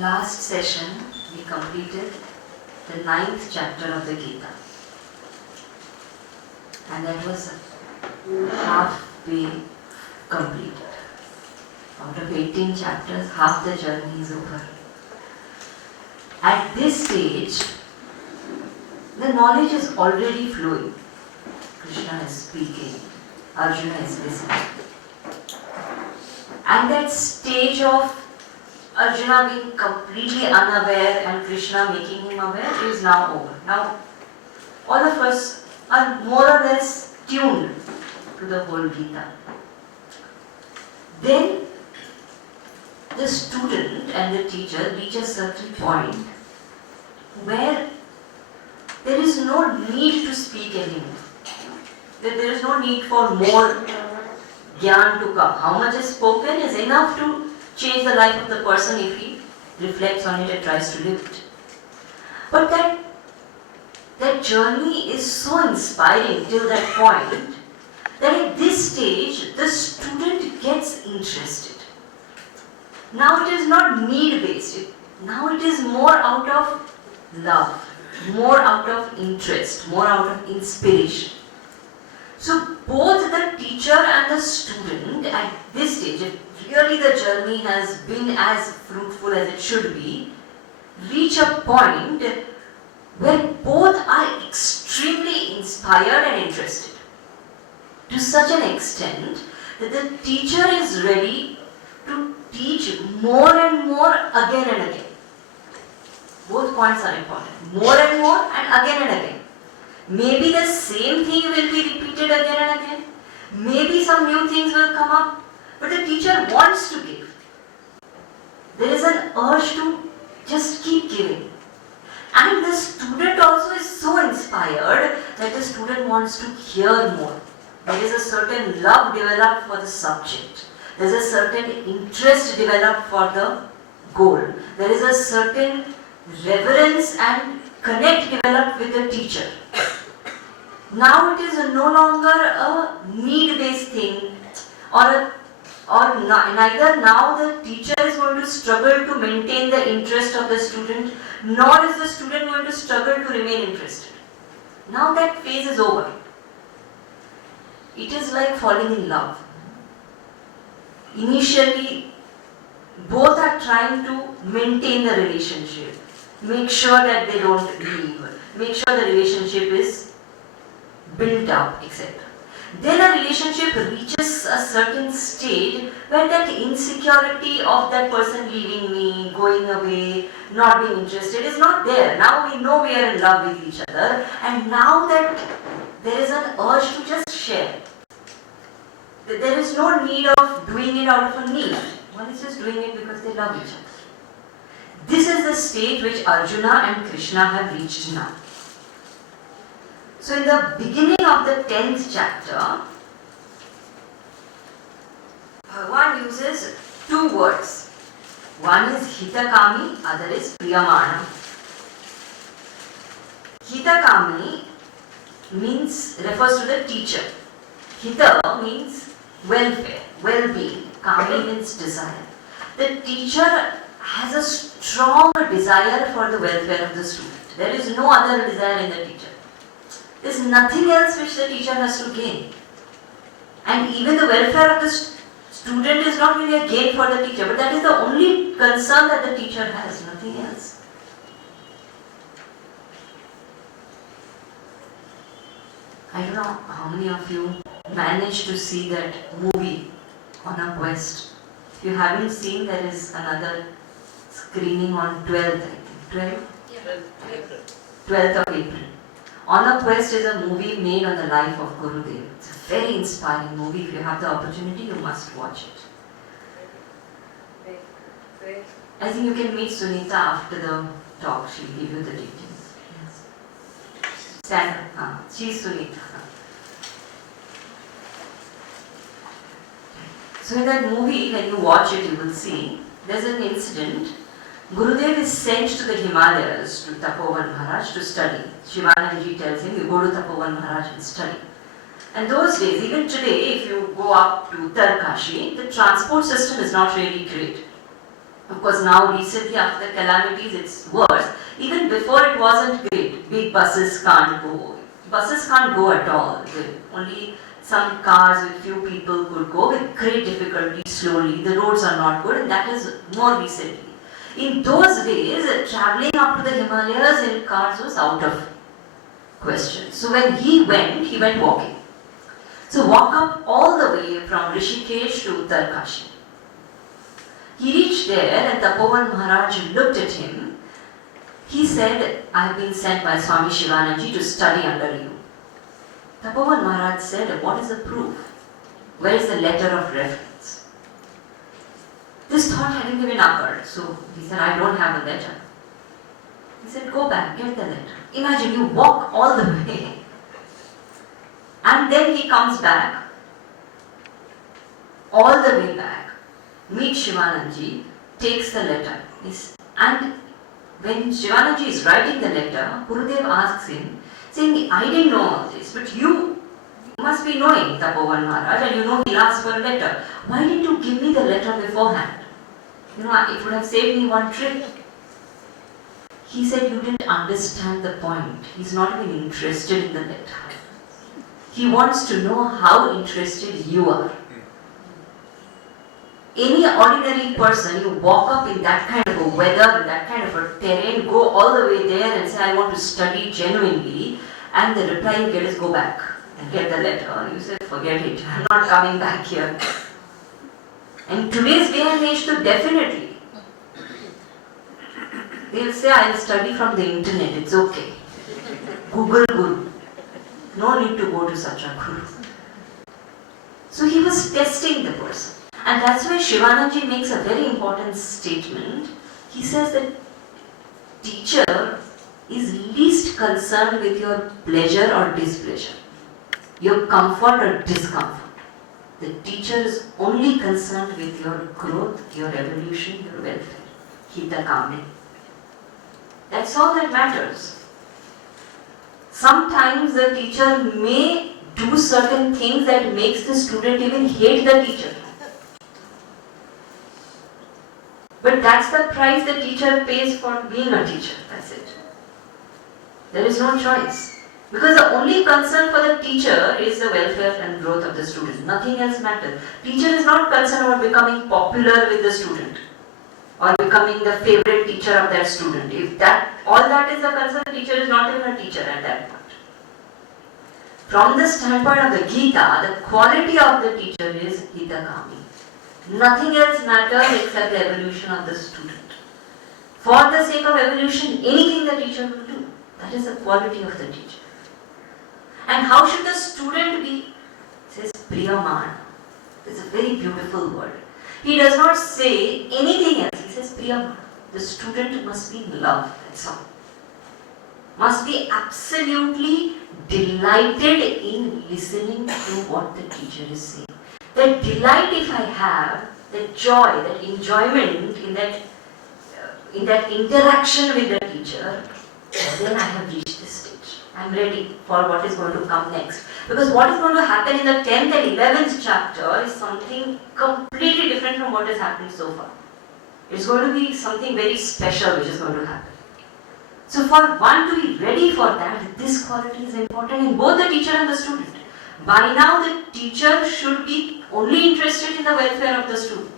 Last session we completed the 9th chapter of the Gita, and that was halfway completed. Out of 18 chapters, half the journey is over. At this stage, the knowledge is already flowing. Krishna is speaking, Arjuna is listening. And that stage of Arjuna being completely unaware and Krishna making him aware is now over. Now, all of us are more or less tuned to the whole Gita. Then, the student and the teacher reach a certain point where there is no need to speak anymore. That there is no need for more gyan to come. How much is spoken is enough to change the life of the person if he reflects on it and tries to live it. But that journey is so inspiring till that point that at this stage the student gets interested. Now it is not need-based. Now it is more out of love, more out of interest, more out of inspiration. So both the teacher and the student at this stage, if really the journey has been as fruitful as it should be, reach a point where both are extremely inspired and interested. To such an extent that the teacher is ready to teach more and more again and again. Both points are important. More and more and again and again. Maybe the same thing will be repeated again and again. Maybe some new things will come up, but the teacher wants to give. There is an urge to just keep giving. And the student also is so inspired that the student wants to hear more. There is a certain love developed for the subject. There is a certain interest developed for the goal. There is a certain reverence and connect developed with the teacher. Now it is no longer a need-based thing, neither now the teacher is going to struggle to maintain the interest of the student, nor is the student going to struggle to remain interested. Now that phase is over. It is like falling in love. Initially, both are trying to maintain the relationship, make sure that they don't leave, make sure the relationship is built up, etc. Then a relationship reaches a certain stage where that insecurity of that person leaving me, going away, not being interested is not there. Now we know we are in love with each other, and now that there is an urge to just share. There is no need of doing it out of a need. One is just doing it because they love each other. This is the stage which Arjuna and Krishna have reached now. So in the beginning of the 10th chapter, Bhagavan uses two words. One is Hitakami, other is Priyamana. Hitakami refers to the teacher. Hita means welfare, well-being. Kami means desire. The teacher has a strong desire for the welfare of the student. There is no other desire in the teacher. There is nothing else which the teacher has to gain. And even the welfare of the student is not really a gain for the teacher, but that is the only concern that the teacher has, nothing else. I don't know how many of you managed to see that movie on a Quest. If you haven't seen, there is another screening on 12th, I think. 12th? Yeah. 12th of April. On a Quest is a movie made on the life of Gurudev. It's a very inspiring movie. If you have the opportunity, you must watch it. I think you can meet Sunita after the talk. She'll give you the details. Yes. Stand up. She's Sunita. So in that movie, when you watch it, you will see there's an incident. Gurudev is sent to the Himalayas to Tapovan Maharaj to study. Shivananji tells him, you go to Tapovan Maharaj and study. And those days, even today, if you go up to Uttarkashi, the transport system is not really great. Of course, now recently after the calamities, it's worse. Even before it wasn't great. Big buses can't go. Buses can't go at all. Only some cars with few people could go with great difficulty, slowly. The roads are not good, and that is more recently. In those days, traveling up to the Himalayas in cars was out of question. So when he went walking. So walk up all the way from Rishikesh to Uttarkashi. He reached there and Tapovan Maharaj looked at him. He said, I have been sent by Swami Shivananji to study under you. Tapovan Maharaj said, what is the proof? Where is the letter of reference? This thought hadn't even occurred. So he said, I don't have a letter. He said, go back, get the letter. Imagine you walk all the way. And then he comes back, all the way back, meets Shivananji, takes the letter. And when Shivananji is writing the letter, Gurudev asks him, saying, I didn't know all this, but you must be knowing Tapovan Maharaj, and you know he asked for a letter. Why didn't you give me the letter beforehand? It would have saved me one trip. He said, you didn't understand the point. He's not even interested in the letter. He wants to know how interested you are. Any ordinary person, you walk up in that kind of a weather, in that kind of a terrain, go all the way there and say, I want to study genuinely, and the reply you get is go back and get the letter. You say, forget it, I'm not coming back here. And today's day and age, so definitely. They'll say, I'll study from the internet, it's okay. Google Guru. No need to go to such a Guru. So he was testing the person. And that's why Shivananji makes a very important statement. He says that teacher is least concerned with your pleasure or displeasure, your comfort or discomfort. The teacher is only concerned with your growth, your evolution, your welfare. Hita Kamini. That's all that matters. Sometimes the teacher may do certain things that makes the student even hate the teacher. But that's the price the teacher pays for being a teacher. That's it. There is no choice. Because the only concern for the teacher is the welfare and growth of the student. Nothing else matters. Teacher is not concerned about becoming popular with the student or becoming the favorite teacher of that student. If all that is the concern, the teacher is not even a teacher at that point. From the standpoint of the Gita, the quality of the teacher is Hitakami. Nothing else matters except the evolution of the student. For the sake of evolution, anything the teacher will do. That is the quality of the teacher. And how should the student be? It says Priyamana. It's a very beautiful word. He does not say anything else. He says Priyamana. The student must be in love. That's all. Must be absolutely delighted in listening to what the teacher is saying. That delight, if I have, that joy, that enjoyment in that interaction with the teacher, then I have reached this stage. I am ready for what is going to come next. Because what is going to happen in the 10th and 11th chapter is something completely different from what has happened so far. It's going to be something very special which is going to happen. So for one to be ready for that, this quality is important in both the teacher and the student. By now the teacher should be only interested in the welfare of the student.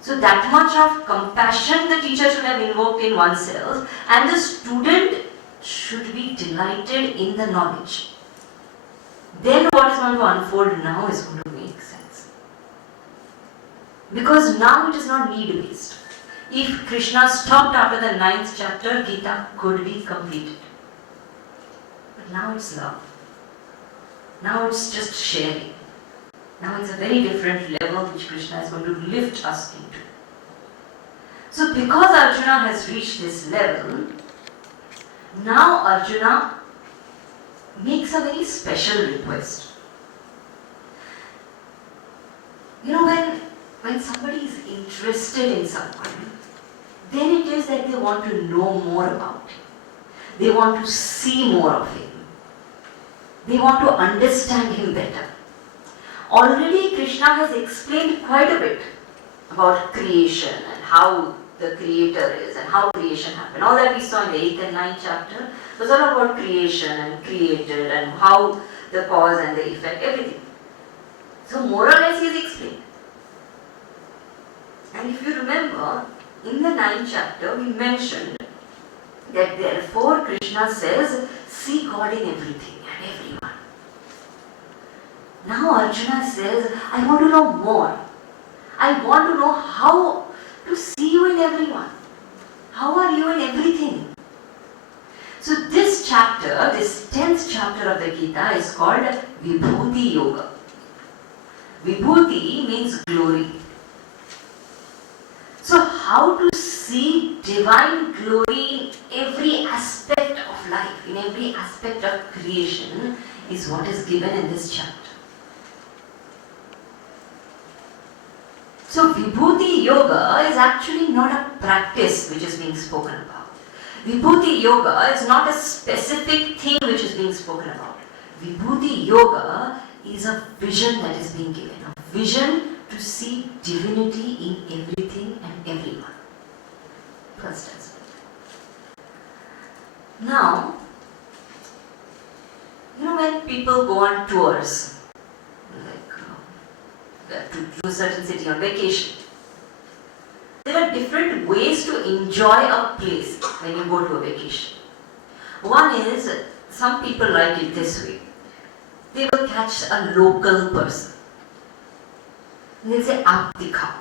So that much of compassion the teacher should have invoked in oneself, and the student should be delighted in the knowledge. Then what is going to unfold now is going to make sense. Because now it is not need-based. If Krishna stopped after the 9th chapter, Gita could be completed. But now it's love. Now it's just sharing. Now it's a very different level which Krishna is going to lift us into. So because Arjuna has reached this level, now Arjuna makes a very special request. You know, when somebody is interested in someone, then it is that they want to know more about him. They want to see more of him. They want to understand him better. Already Krishna has explained quite a bit about creation and how the creator is and how creation happened. All that we saw in the 8th and 9th chapter was all about creation and created and how the cause and the effect, everything. So more or less he has explained. And if you remember, in the 9th chapter we mentioned that therefore Krishna says, see God in everything and everyone. Now Arjuna says, I want to know more. I want to know how to see you in everyone. How are you in everything? So this chapter, this 10th chapter of the Gita is called Vibhuti Yoga. Vibhuti means glory. So how to see divine glory in every aspect of life, in every aspect of creation is what is given in this chapter. So Vibhuti Yoga is actually not a practice which is being spoken about. Vibhuti Yoga is not a specific thing which is being spoken about. Vibhuti Yoga is a vision that is being given. A vision to see divinity in everything and everyone. First aspect. Now, you know, when people go on tours, to a certain city on vacation, there are different ways to enjoy a place when you go to a vacation. One is, some people like it this way. They will catch a local person. They'll say, aap dikhao.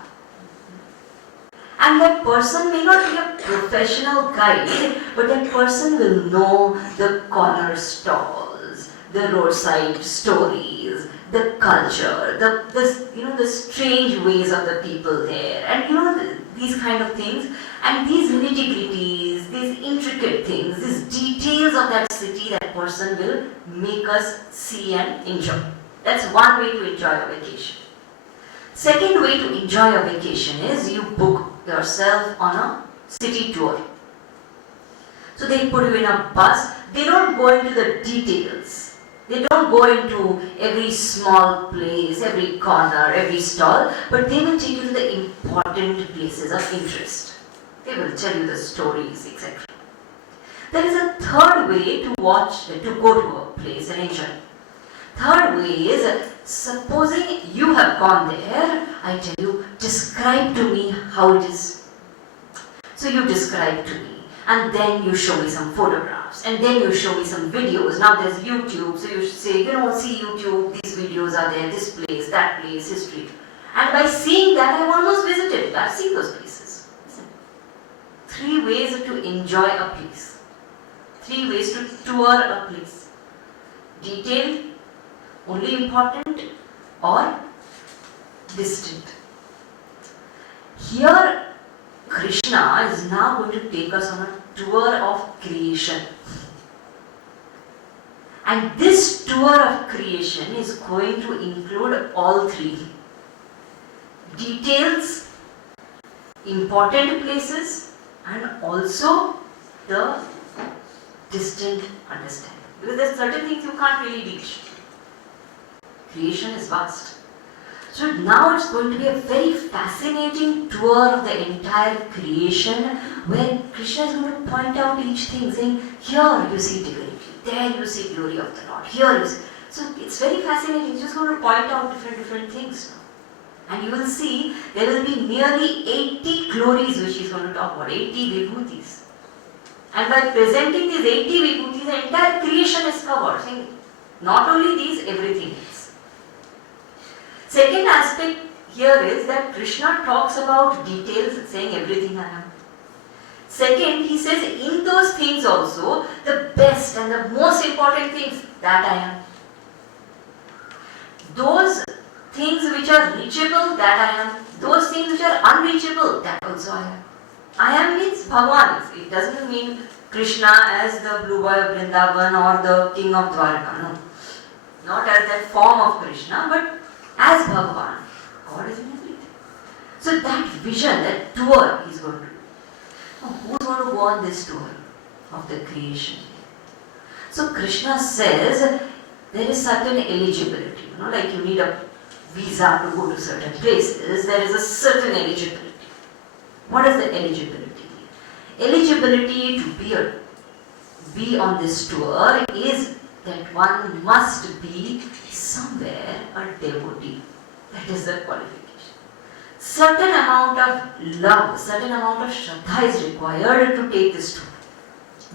And that person may not be a professional guide, but that person will know the corner stalls, the roadside stories, the culture, the strange ways of the people there, and these kind of things, and these nitty-gritties, these intricate things, these details of that city, that person will make us see and enjoy. That's one way to enjoy a vacation. Second way to enjoy a vacation is you book yourself on a city tour. So they put you in a bus. They don't go into the details. They don't go into every small place, every corner, every stall, but they will take you to the important places of interest. They will tell you the stories, etc. There is a third way to go to a place and enjoy. Third way is, supposing you have gone there, I tell you, describe to me how it is. So you describe to me, and then you show me some photographs, and then you show me some videos. Now there's YouTube, so you say, see YouTube, these videos are there, this place, that place, history. And by seeing that, I've almost visited it. I've seen those places. Three ways to enjoy a place. Three ways to tour a place. Detailed, only important, or distant. Here, Krishna is now going to take us on a tour of creation. And this tour of creation is going to include all three. Details, important places, and also the distant understanding. Because there are certain things you can't really reach. Creation is vast. So now it's going to be a very fascinating tour of the entire creation, where Krishna is going to point out each thing, saying, here you see divinity, there you see glory of the Lord, here you see. So it's very fascinating. He's just going to point out different things now. And you will see there will be nearly 80 glories which he's going to talk about, 80 vibhutis. And by presenting these 80 vibhutis, the entire creation is covered, saying, not only these, everything else. Second aspect here is that Krishna talks about details, saying everything I am. Second, he says in those things also, the best and the most important things, that I am. Those things which are reachable, that I am. Those things which are unreachable, that also I am. I am means Bhagavan. It doesn't mean Krishna as the blue boy of Vrindavan or the king of Dwarka. No. Not as that form of Krishna, but as Bhagavan. God is in everything. So that vision, that tour is going to do. Now, who's going to go on this tour of the creation? So Krishna says there is certain eligibility. Like you need a visa to go to certain places, there is a certain eligibility. What is the eligibility? Eligibility to be on this tour is that one must be somewhere a devotee. That is the qualification. Certain amount of love, certain amount of shraddha is required to take this tour.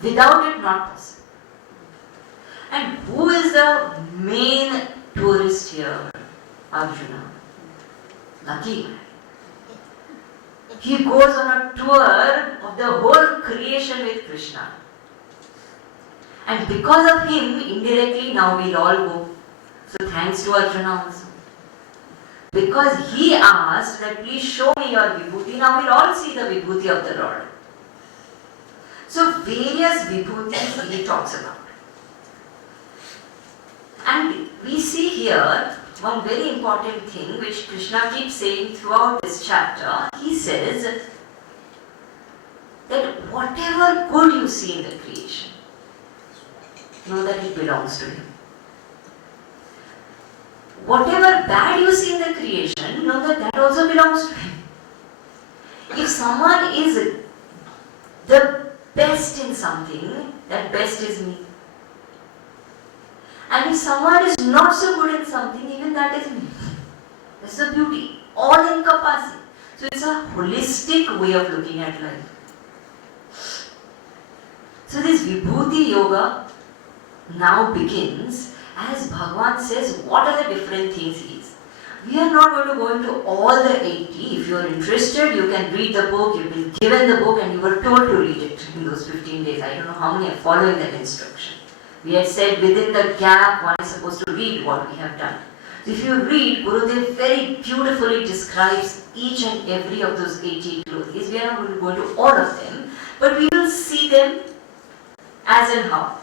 Without it, not possible. And who is the main tourist here? Arjuna. Lucky man. He goes on a tour of the whole creation with Krishna. And because of him, indirectly, now we'll all go. So thanks to Arjuna also. Because he asked that please show me your vibhuti, now we'll all see the vibhuti of the Lord. So various vibhutis he talks about. And we see here one very important thing which Krishna keeps saying throughout this chapter. He says that whatever good you see in the creation, know that it belongs to him. Whatever bad you see in the creation, know that that also belongs to him. If someone is the best in something, that best is me. And if someone is not so good in something, even that is me. That's the beauty. All encompassing. So it's a holistic way of looking at life. So this Vibhuti Yoga now begins as Bhagavan says what are the different things he is. We are not going to go into all the 80. If you are interested, you can read the book. You've been given the book and you were told to read it in those 15 days. I don't know how many are following that instruction. We had said within the gap one is supposed to read what we have done. If you read, Gurudev very beautifully describes each and every of those 88 glories. We are not going to go into all of them, but we will see them as and how.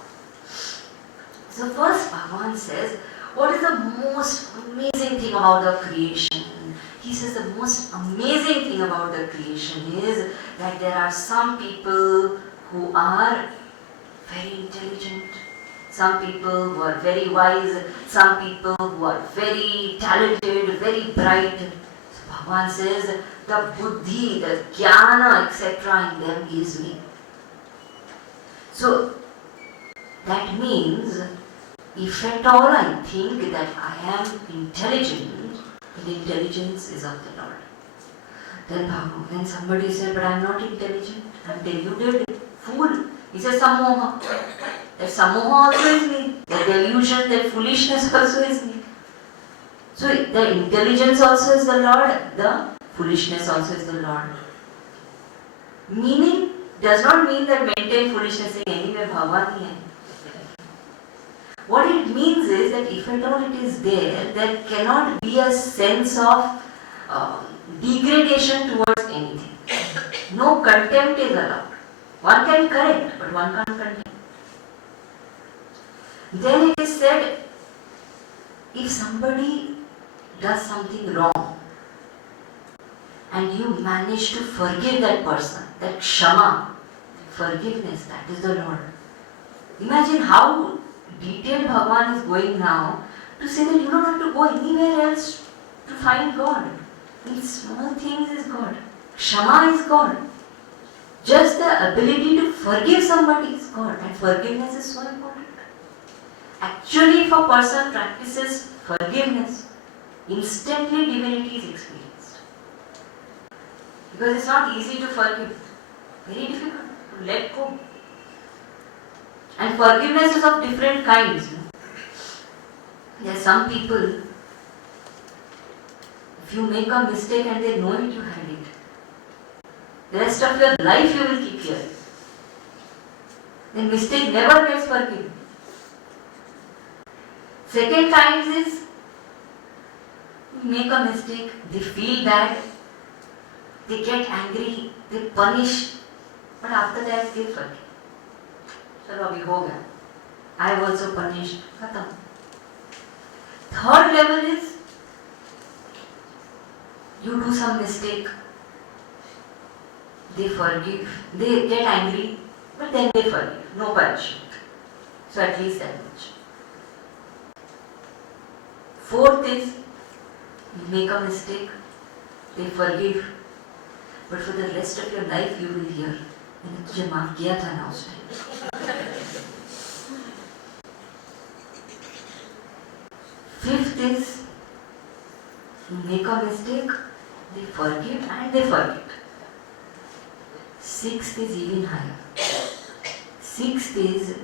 So first Bhagavan says, what is the most amazing thing about the creation? He says the most amazing thing about the creation is that there are some people who are very intelligent, some people who are very wise, some people who are very talented, very bright. So Bhagavan says the buddhi, the jnana, etc. in them is me. So that means if at all I think that I am intelligent, the intelligence is of the Lord. Then somebody said, but I am not intelligent. I am deluded, fool. He says, samoha. That samoha also is me. That delusion, that foolishness also is me. So the intelligence also is the Lord, the foolishness also is the Lord. Meaning does not mean that maintain foolishness in anywhere bhava nahi hai. What it means is that if at all it is there, there cannot be a sense of degradation towards anything. No contempt is allowed. One can correct, but one can't contempt. Then it is said, if somebody does something wrong and you manage to forgive that person, that kshama, forgiveness, that is the Lord. Imagine how detailed Bhagavan is going now to say that you don't have to go anywhere else to find God. In small things is God. Kshama is God. Just the ability to forgive somebody is God, and forgiveness is so important. Actually, if a person practices forgiveness, instantly divinity is experienced. Because it's not easy to forgive. Very difficult to let go. And forgiveness is of different kinds. There are some people, if you make a mistake and they know it, you had it. The rest of your life you will keep hearing. The mistake never gets forgiven. Second kind is, you make a mistake, they feel bad, they get angry, they punish, but after that they forgive. Chalo abhi ho gaya. I have also punished. Khatam. Third level is, you do some mistake, they forgive, they get angry, but then they forgive. No punishment. So at least that much. Fourth is, you make a mistake, they forgive, but for the rest of your life you will hear, मैंने तुझे माफ किया था ना उस time. Fifth is, you make a mistake, they forgive and they forget. Sixth is even higher. Sixth is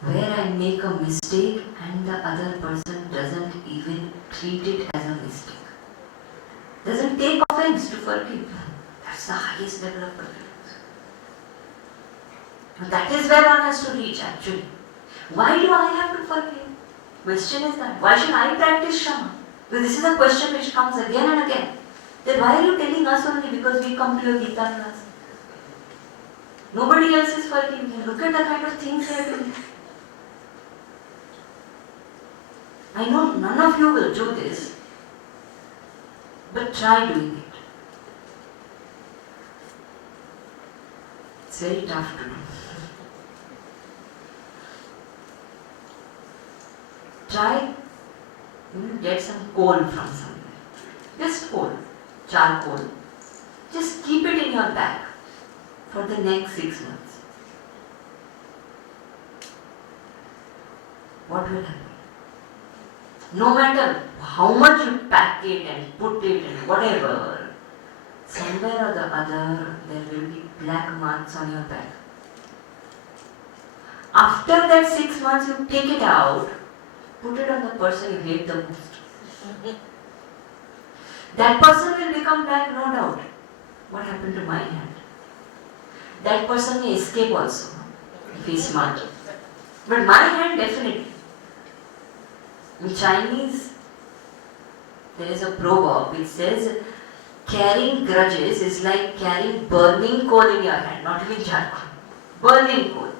where I make a mistake and the other person doesn't even treat it as a mistake. Doesn't take offense to forgive. That's the highest level of forgiveness. And that is where one has to reach actually. Why do I have to forgive? Question is that, why should I practice Shama? Because this is a question which comes again and again. Then why are you telling us only because we come to your Gita class? Nobody else is forgiving. Look at the kind of things they are doing. I know none of you will do this, but try doing it. It's very tough to do. Try, get some coal from somewhere. Just coal, charcoal. Just keep it in your bag for the next 6 months. What will happen? No matter how much you pack it and put it and whatever, somewhere or the other there will be black marks on your back. After that 6 months you take it out, put it on the person you hate the most. That person will become black, no doubt. What happened to my hand? That person may escape also, if he is smart. But my hand definitely. In Chinese, there is a proverb which says, carrying grudges is like carrying burning coal in your hand, not even charcoal. Burning coal.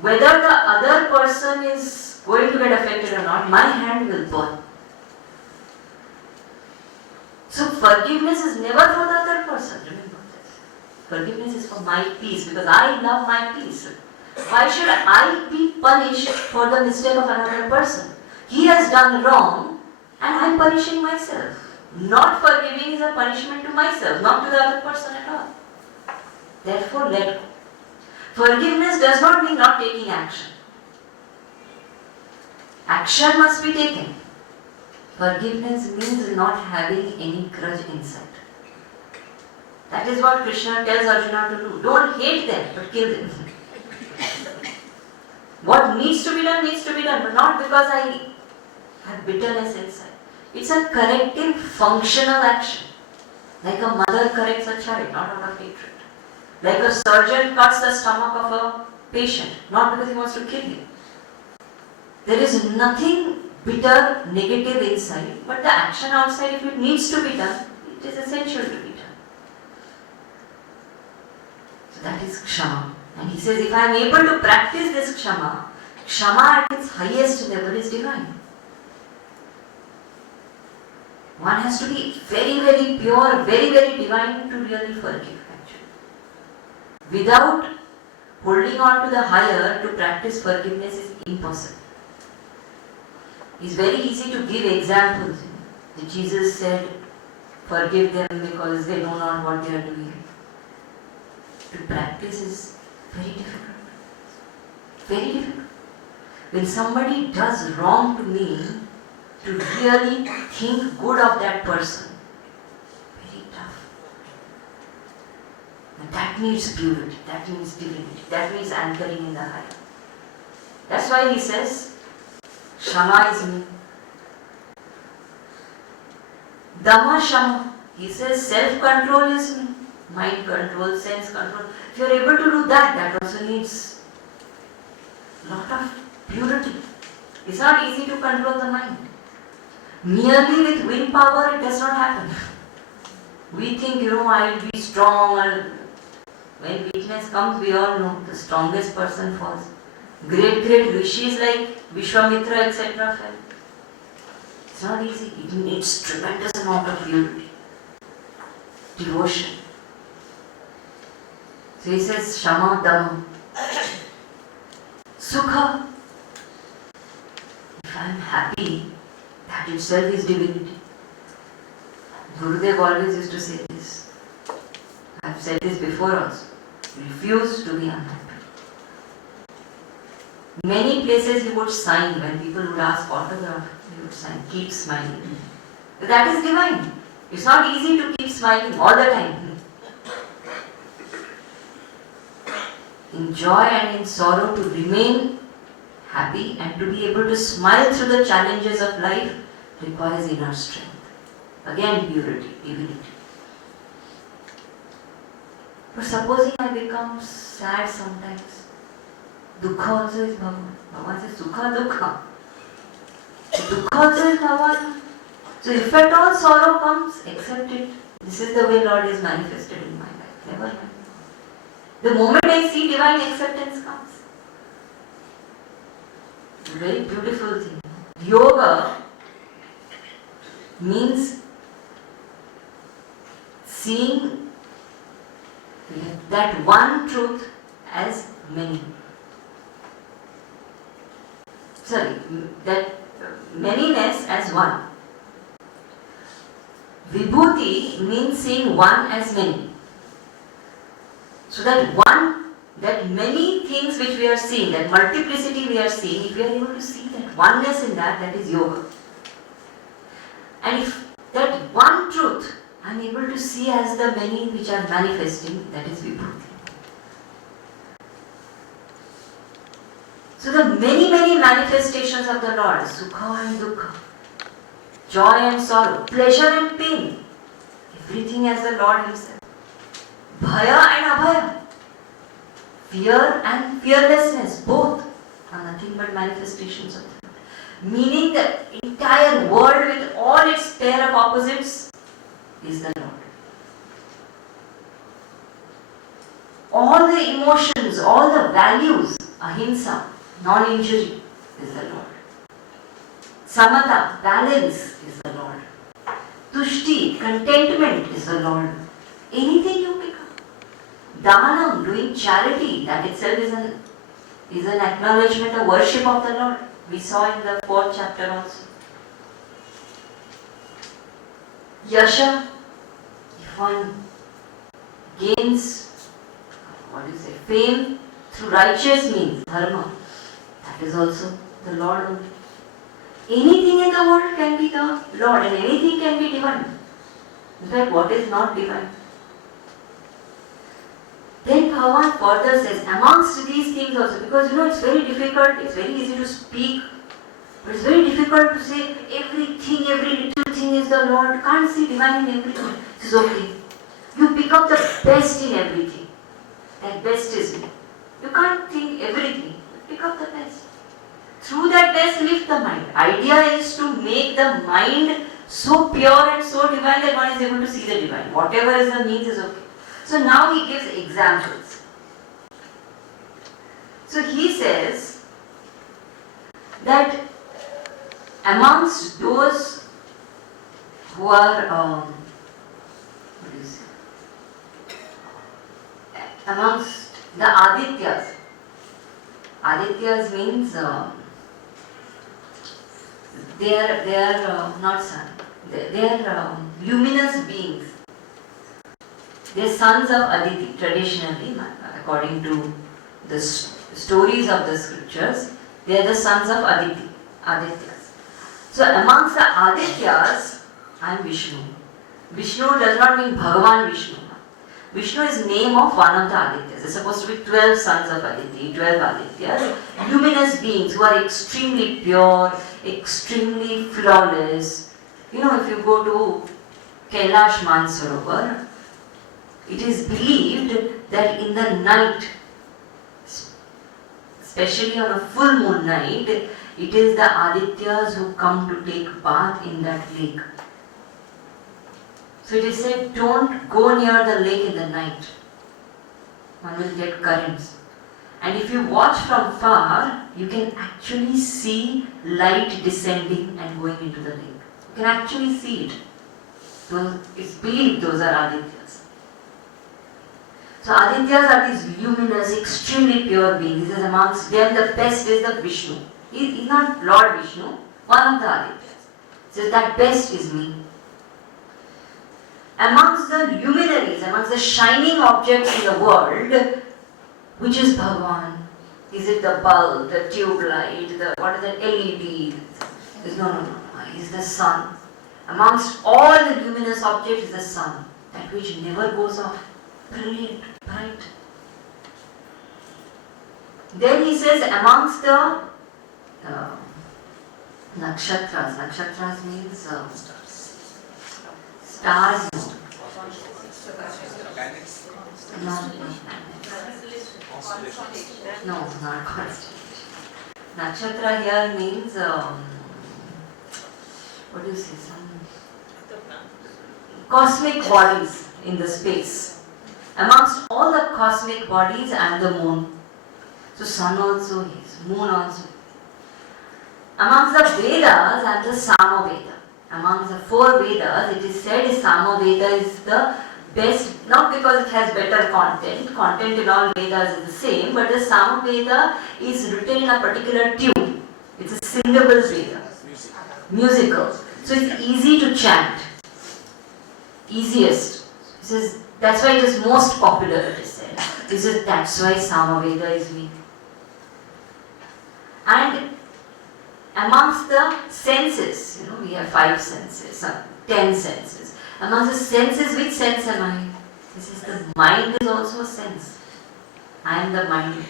Whether the other person is going to get affected or not, my hand will burn. So forgiveness is never for the other person, remember this. Forgiveness is for my peace, because I love my peace. Why should I be punished for the mistake of another person? He has done wrong and I am punishing myself. Not forgiving is a punishment to myself, not to the other person at all. Therefore, let go. Forgiveness does not mean not taking action. Action must be taken. Forgiveness means not having any grudge inside. That is what Krishna tells Arjuna to do. Don't hate them, but kill them. What needs to be done, but not because I have bitterness inside. It's a corrective, functional action. Like a mother corrects a child, not out of hatred. Like a surgeon cuts the stomach of a patient, not because he wants to kill him. There is nothing bitter, negative inside, but the action outside, if it needs to be done, it is essential to be done. So that is Kshama. And he says, if I am able to practice this Kshama, Kshama at its highest level is divine. One has to be very, very pure, very, very divine to really forgive, actually. Without holding on to the higher, to practice forgiveness is impossible. It's very easy to give examples. Jesus said, forgive them because they know not what they are doing. To practice is very difficult. Very difficult. When somebody does wrong to me, to really think good of that person, very tough. And that needs purity, that needs divinity, that means anchoring in the higher. That's why he says, Shama is me. Dhamma Shama. He says self-control is me. Mind control, sense control. If you are able to do that, that also needs a lot of purity. It's not easy to control the mind. Merely with willpower, it does not happen. We think, I will be strong. And when weakness comes, we all know the strongest person falls. Great rishis like Vishwamitra, etc. fell. It's not easy. It needs tremendous amount of purity, devotion. So he says, Shama Dhamma. Sukha. If I am happy, that itself is divinity. Gurudev always used to say this. I have said this before also. Refuse to be unhappy. Many places he would sign when people would ask autograph, he would sign, keep smiling. But that is divine. It's not easy to keep smiling all the time. In joy and in sorrow, to remain happy and to be able to smile through the challenges of life requires inner strength. Again, purity, divinity. But supposing I become sad sometimes, Dukha also is Bhagavan. Bhagavan says Sukha Dukha. Dukha also is Bhagavan. So if at all sorrow comes, accept it. This is the way Lord is manifested in my life. Never mind. The moment I see divine acceptance comes. It's a very beautiful thing. Yoga means seeing that one truth as many. That manyness as one. Vibhuti means seeing one as many. So that many things which we are seeing, that multiplicity we are seeing, if we are able to see that oneness in that is yoga. And if that one truth I am able to see as the many which are manifesting, that is Vibhuti. So the many manifestations of the Lord, Sukha and Dukha, joy and sorrow, pleasure and pain, everything as the Lord Himself. Bhaya and Abhaya, fear and fearlessness, both are nothing but manifestations of the Lord. meaning the entire world with all its pair of opposites is the Lord. All the emotions, all the values, ahimsa, non-injury, is the Lord. Samatha, balance, is the Lord. Tushti, contentment, is the Lord. Anything you pick up. Dhanam, doing charity, that itself is an acknowledgement of worship of the Lord. We saw in the 4th chapter also. Yasha, if one gains, fame through righteous means, dharma, that is also the Lord only. Anything in the world can be the Lord and anything can be divine. In fact, what is not divine? Then Bhagavan further says, amongst these things also, because it's very difficult, it's very easy to speak, but it's very difficult to say everything, every little thing is the Lord. You can't see divine in everything. It is okay. You pick up the best in everything. That best is me. You can't think everything. Pick up the best. Through that best, lift the mind. Idea is to make the mind so pure and so divine that one is able to see the divine. Whatever is the means is okay. So now he gives examples. So he says that amongst those who are amongst the Adityas. Adityas means they are not sun. They are luminous beings. They are sons of Aditi traditionally, according to the stories of the scriptures. They are the sons of Aditi, Adityas. So amongst the Adityas, I am Vishnu. Vishnu does not mean Bhagavan Vishnu. Vishnu is name of one of the Adityas. There are supposed to be 12 sons of Aditi, 12 Adityas, luminous beings who are extremely pure, extremely flawless. If you go to Kailash Mansarovar, it is believed that in the night, especially on a full moon night, it is the Adityas who come to take bath in that lake. So it is said, don't go near the lake in the night. One will get currents. And if you watch from far, you can actually see light descending and going into the lake. You can actually see it. It's believed those are Adityas. So Adityas are these luminous, extremely pure beings. This is amongst them the best is the Vishnu. He's not Lord Vishnu, one of the Adityas. So that best is me. Amongst the luminaries, amongst the shining objects in the world, which is Bhagavan? Is it the bulb, the tube light, what is that LED? No. He's the sun. Amongst all the luminous objects is the sun, that which never goes off. Brilliant, bright. Then he says amongst the nakshatras. Nakshatras means stars. No, not constellation. Nakshatra here means what do you say? Some cosmic bodies in the space. Amongst all the cosmic bodies and the moon. So sun also is, moon also. Amongst the Vedas and the Samaveda. Amongst the 4 Vedas, it is said Samaveda is the best, not because it has better content. Content in all Vedas is the same, but the Samaveda is written in a particular tune. It's a syllable Veda. Musical. So it's easy to chant. Easiest. That's why it is most popular, it is said. That's why Samaveda is weak. And amongst the senses, we have 5 senses, 10 senses. Amongst the senses, which sense am I? The mind is also a sense. I am the mind.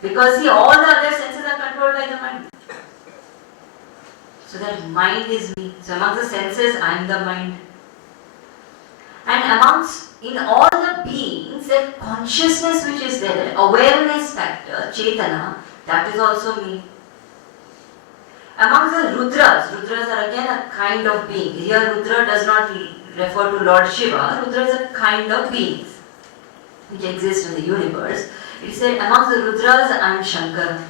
Because all the other senses are controlled by the mind. So that mind is me. So amongst the senses, I am the mind. And in all the beings, that consciousness which is there, that awareness factor, Chetana, that is also me. Among the Rudras are again a kind of being. Here Rudra does not refer to Lord Shiva. Rudra is a kind of being which exist in the universe. It said, among the Rudras, I am Shankara.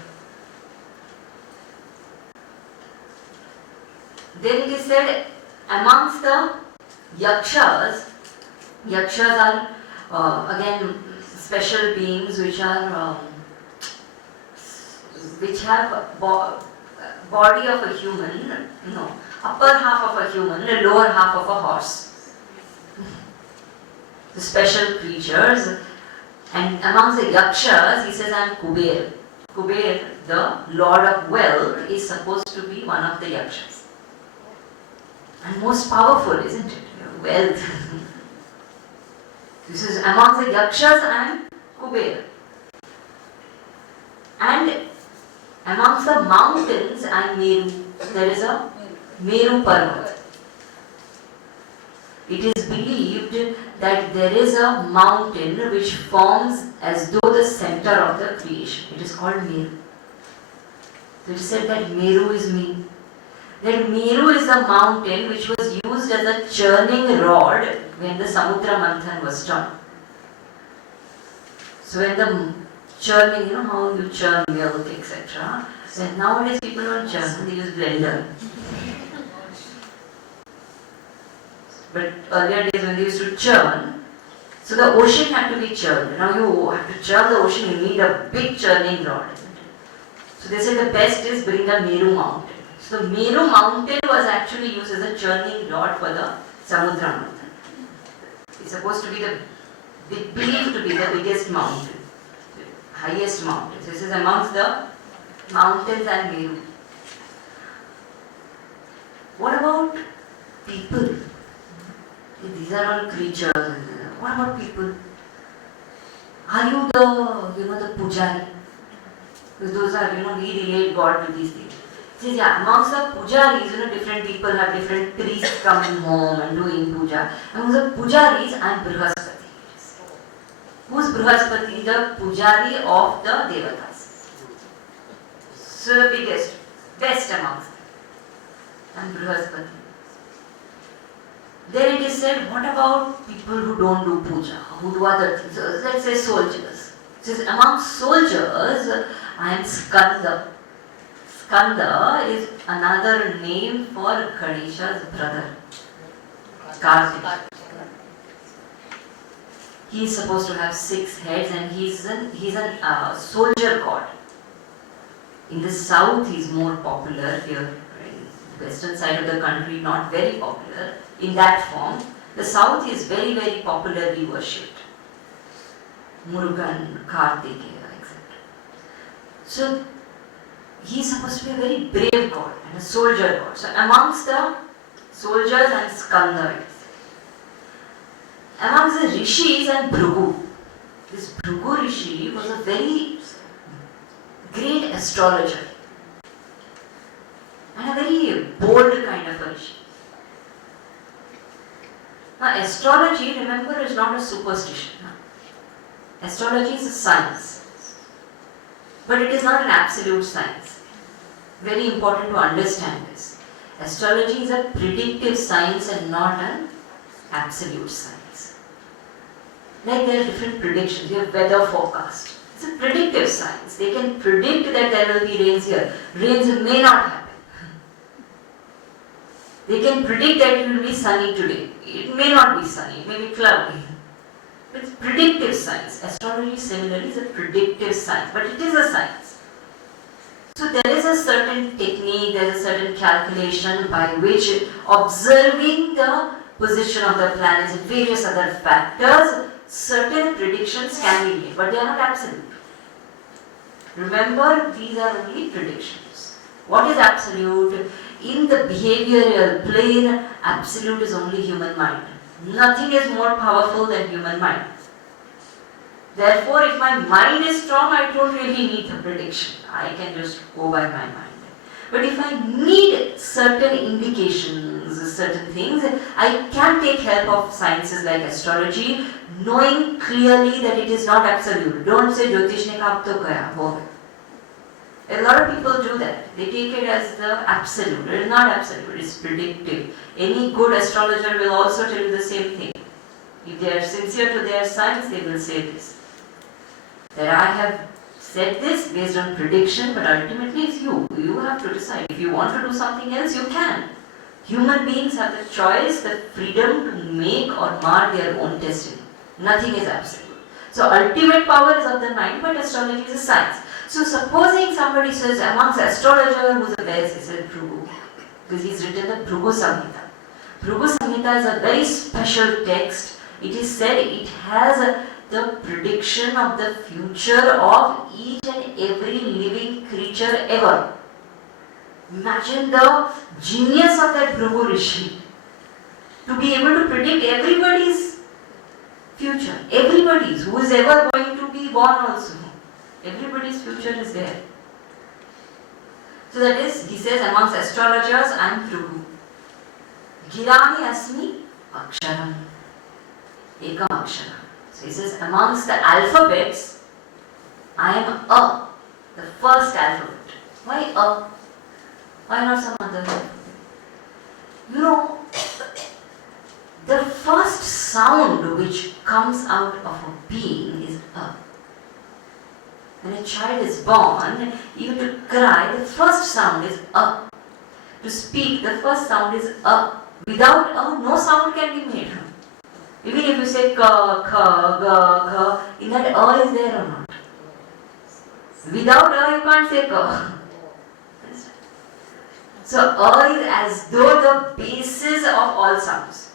Then it is said, amongst the Yakshas are again special beings which are which have body of a human, upper half of a human, and lower half of a horse. The special creatures. And amongst the Yakshas, he says, I am Kuber. Kuber, the lord of wealth, is supposed to be one of the Yakshas. And most powerful, isn't it? Wealth. This is amongst the Yakshas, I am Kuber. And amongst the mountains, I am Meru. There is a Meru Parvat. It is believed that there is a mountain which forms as though the center of the creation. It is called Meru. So it is said that Meru is me. That Meru is the mountain which was used as a churning rod when the Samudra Manthan was done. So when the churning, you know how you churn milk, etc. Then nowadays people don't churn, they use blender. But earlier days when they used to churn, so the ocean had to be churned. Now you have to churn the ocean, you need a big churning rod, isn't it? So they said the best is bring a Meru mountain. So the Meru mountain was actually used as a churning rod for the Samudra Manthan. It's supposed to be believed to be the biggest mountain, the highest mountain. So this is amongst the mountains and Meru. What about people? These are all creatures. What about people? Are you the pujari? Because those are, we relate God to these things. See, amongst the pujaris, different people have different priests coming home and doing puja. Amongst the pujaris, I am Brihaspati. Who's Brihaspati? The pujari of the Devatas. So the biggest, best amongst them. I am Brihaspati. Then it is said, what about people who don't do puja, who do other things? So let's say soldiers. It says, among soldiers, I am Skanda. Skanda is another name for Ganesha's brother, Kartik. He is supposed to have 6 heads and he's a soldier god. In the south, he is more popular. Here, in the western side of the country, not very popular. In that form, the south is very, very popularly worshipped. Murugan, Kartikeya, etc. So, he is supposed to be a very brave god and a soldier god. So, amongst the soldiers and Skanda, amongst the rishis and Bhrigu. This Bhrigu Rishi was a very great astrologer and a very bold kind of a rishi. Now, astrology, remember, is not a superstition. Astrology is a science, but it is not an absolute science. Very important to understand this. Astrology is a predictive science and not an absolute science. Like there are different predictions. You have weather forecast. It's a predictive science. They can predict that there will be rains here. Rains may not happen. They can predict that it will be sunny today. It may not be sunny, it may be cloudy. It's predictive science. Astrology similarly is a predictive science, but it is a science. So there is a certain technique, there is a certain calculation by which, observing the position of the planets and various other factors, certain predictions can be made, but they are not absolute. Remember, these are only predictions. What is absolute? In the behavioral plane, absolute is only human mind. Nothing is more powerful than human mind. Therefore, if my mind is strong, I don't really need the prediction. I can just go by my mind. But if I need certain indications, certain things, I can take help of sciences like astrology, knowing clearly that it is not absolute. Don't say Jyotish ne kaha to kaya, ho gaya. A lot of people do that. They take it as the absolute. It is not absolute, it's predictive. Any good astrologer will also tell you the same thing. If they are sincere to their signs, they will say this. That I have said this based on prediction, but ultimately it's you. You have to decide. If you want to do something else, you can. Human beings have the choice, the freedom to make or mar their own destiny. Nothing is absolute. So ultimate power is of the mind, but astrology is a science. So supposing somebody says amongst astrologer who's the best, he says Bhrigu, because he's written the Bhrigu Samhita. Bhrigu Samhita is a very special text. It is said it has the prediction of the future of each and every living creature ever. Imagine the genius of that Bhrigu Rishi to be able to predict everybody's future. Everybody's, who is ever going to be born also. Everybody's future is there. So that is, he says, amongst astrologers, I am Bhrigu. Girami asmi aksharam. Ekam aksharam. So he says, amongst the alphabets, I am A, the first alphabet. Why A? Why not some other alphabet? You know, the first sound which comes out of a being is A. When a child is born, even to cry, the first sound is A. To speak, the first sound is A. Without A, no sound can be made. Even if you say ka, kha, ga, kha, in that A is there or not? Without A, you can't say ka. So A is as though the basis of all sounds.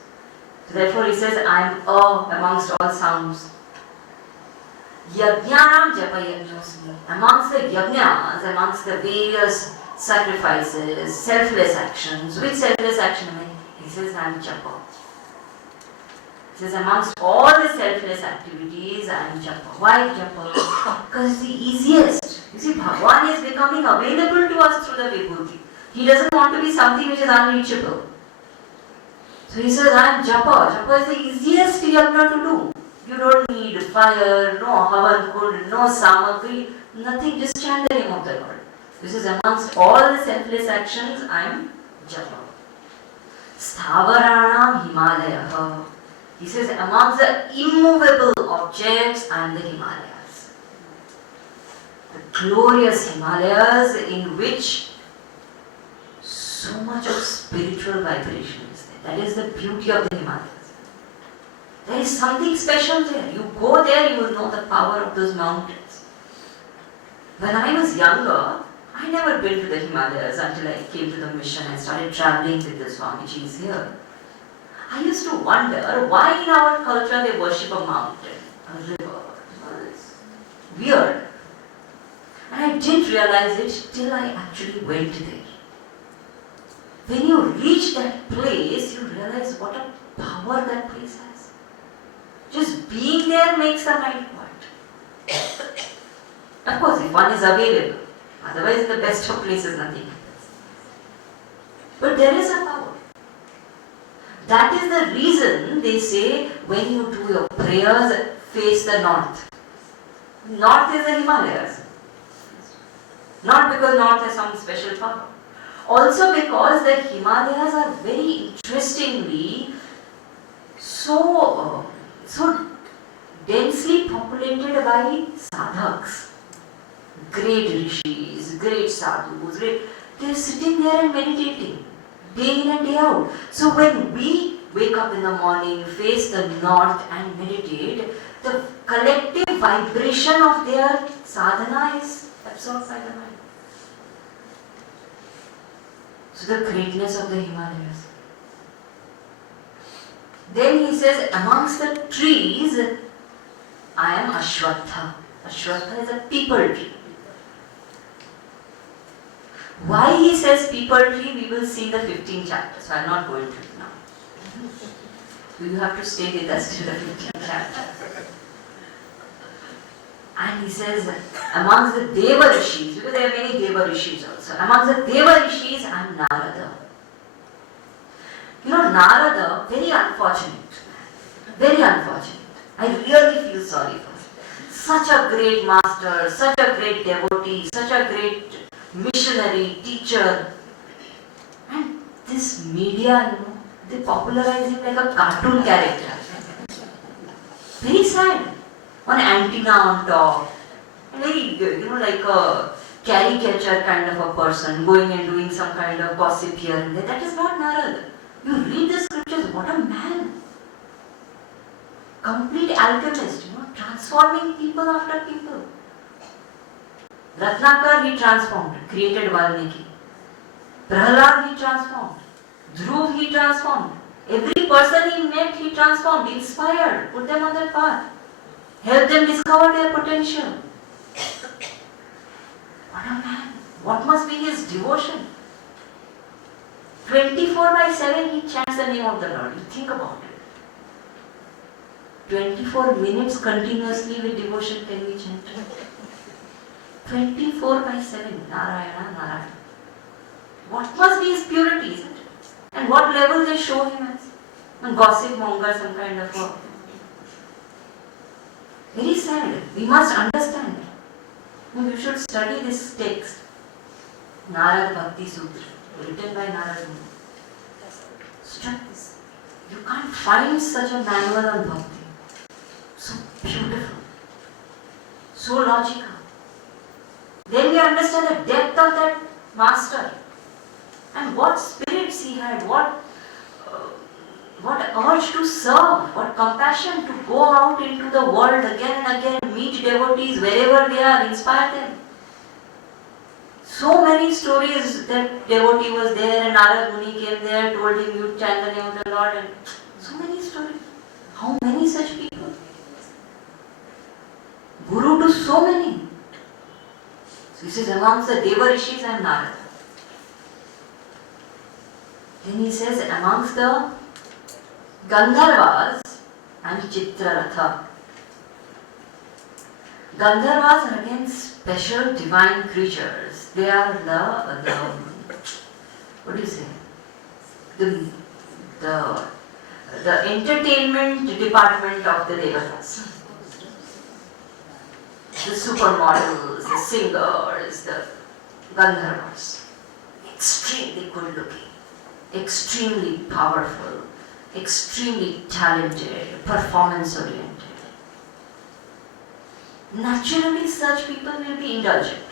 So therefore he says, I am A amongst all sounds. Yajnanam japa yajnosmi. Amongst the yajnas, amongst the various sacrifices, selfless actions. Which selfless action? He says, I am japa. He says, amongst all the selfless activities, I am japa. Why japa? Because it's the easiest. You see, Bhagavan is becoming available to us through the Vibhuti. He doesn't want to be something which is unreachable. So he says, I am japa. Japa is the easiest yajna to do. You don't need fire, no havan kund, no samakri, nothing, just chant the name of the Lord. This is amongst all the selfless actions, I am japa. Sthavaranam Himalaya. He says, amongst the immovable objects, I am the Himalayas. The glorious Himalayas in which so much of spiritual vibration is there. That is the beauty of the Himalayas. There is something special there. You go there, you will know the power of those mountains. When I was younger, I never been to the Himalayas until I came to the mission and started traveling with the Swamiji's here. I used to wonder why in our culture they worship a mountain, a river. It's weird. And I didn't realize it till I actually went there. When you reach that place, you realize what a power that place has. Just being there makes the mind quiet. Of course, if one is available. Otherwise, in the best of places, nothing happens. But there is a power. That is the reason they say when you do your prayers, face the north. North is the Himalayas. Not because north has some special power. Also because the Himalayas are very interestingly so densely populated by sadhaks, great rishis, great sadhus, they're sitting there and meditating, day in and day out. So when we wake up in the morning, face the north and meditate, the collective vibration of their sadhana is absorbed by the mind. So the greatness of the Himalayas. Then he says, amongst the trees, I am Ashwatha. Ashwatha is a peepal tree. Why he says peepal tree, we will see in the 15th chapter. So I am not going to it now. You have to stay with us till the 15th chapter. And he says, amongst the Deva Rishis, because there are many Deva Rishis also. Amongst the Deva Rishis, I am Narada. You know, Narada, very unfortunate. Very unfortunate. I really feel sorry for him. such a great master, such a great devotee, such a great missionary, teacher. And this media, they popularize him like a cartoon character. Very sad. One antenna on top. Very, like a caricature kind of a person going and doing some kind of gossip here and there. That is not Narad. You read the scriptures, what a man. Complete alchemist, transforming people after people. Ratnakar he transformed, created Valmiki. Prahlad he transformed. Dhruv he transformed. Every person he met he transformed, inspired, put them on their path. Helped them discover their potential. What a man. What must be his devotion? 24/7 he chants the name of the Lord. You think about it. 24 minutes continuously with devotion can we chant? 24/7, Narayana, Narayana. What must be his purity, isn't it? And what level they show him as? A gossip monger, some kind of a... Very sad. We must understand. You should study this text. Narad Bhakti Sutra, written by Narad Muni. Study this. You can't find such a manual on Bhakti. So beautiful. So logical. Then we understand the depth of that master. And what spirits he had, what urge to serve, what compassion to go out into the world again and again, meet devotees wherever they are, inspire them. So many stories that devotee was there and Narad Muni came there, told him you chant the name of the Lord, and so many stories. How many such people? Guru to so many. So he says amongst the Deva Rishis I am Narad. Then he says amongst the Gandharvas and Chitraratha. Gandharvas are again special divine creatures. They are the what do you say? The entertainment department of the Devatas. The supermodels, the singers, the Gandharvas. Extremely good looking, extremely powerful, extremely talented, performance oriented. Naturally, such people will be indulgent.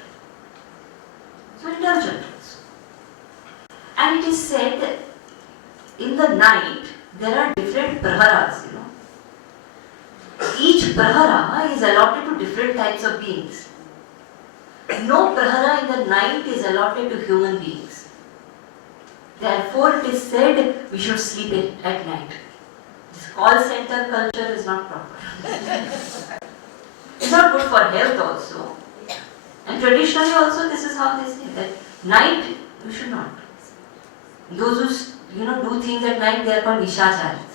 So, indulgent also. And it is said that in the night there are different praharas, Each prahara is allotted to different types of beings. No prahara in the night is allotted to human beings. Therefore, it is said we should sleep at night. This call center culture is not proper. It's not good for health also. And traditionally also this is how they say that night you should not. Those who do things at night, they are called nishacharis.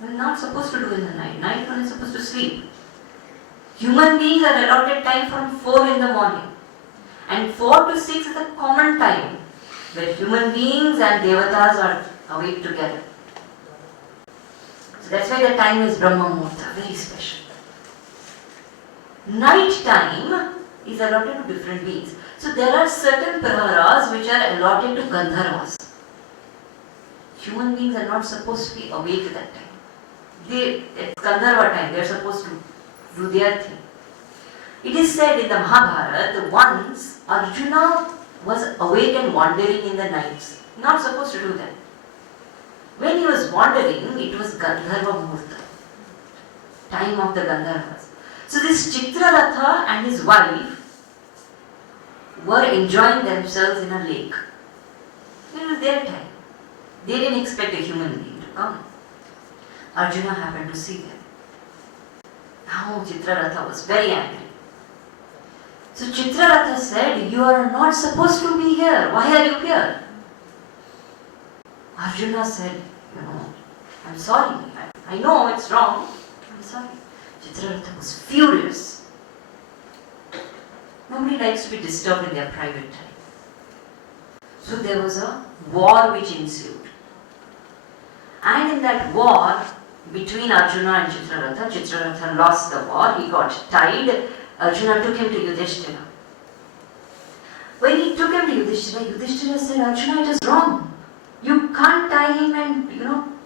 They are not supposed to do in the night. Night one is supposed to sleep. Human beings are allotted time from 4 in the morning. And 4 to 6 is the common time where human beings and devatas are awake together. So that's why the time is Brahma Muhurta, very special. Night time is allotted to different beings. So there are certain praharas which are allotted to Gandharvas. Human beings are not supposed to be awake at that time. At Gandharva time, they are supposed to do their thing. It is said in the Mahabharata, once Arjuna was awake and wandering in the nights. Not supposed to do that. When he was wandering, it was Gandharva Muhurta, time of the Gandharvas. So this Chitraratha and his wife were enjoying themselves in a lake. It was their time. They didn't expect a human being to come. Arjuna happened to see them. Now Chitraratha was very angry. So Chitraratha said, you are not supposed to be here. Why are you here? Arjuna said, I'm sorry. I know it's wrong. I'm sorry. Chitraratha was furious. Nobody likes to be disturbed in their private time. So there was a war which ensued. And in that war, between Arjuna and Chitraratha. Chitraratha lost the war, he got tied. Arjuna took him to Yudhishthira. When he took him to Yudhishthira, Yudhishthira said, Arjuna, it is wrong. You can't tie him and,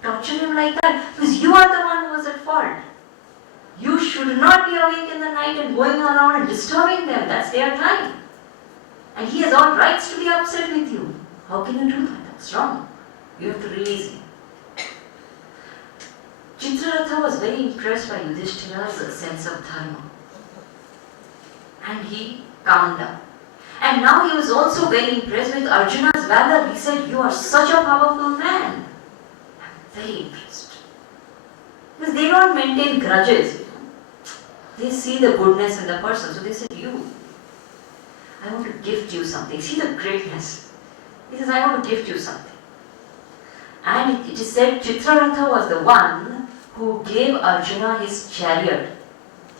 torture him like that, because you are the one who was at fault. You should not be awake in the night and going around and disturbing them. That's their time. And he has all rights to be upset with you. How can you do that? That's wrong. You have to release him. Chitraratha was very impressed by Yudhishthira's sense of dharma. And he calmed down. And now he was also very impressed with Arjuna's valor. He said, you are such a powerful man. I'm very impressed. Because they don't maintain grudges. They see the goodness in the person. So they said, I want to gift you something. See the greatness. He says, I want to gift you something. And it is said Chitraratha was the one who gave Arjuna his chariot,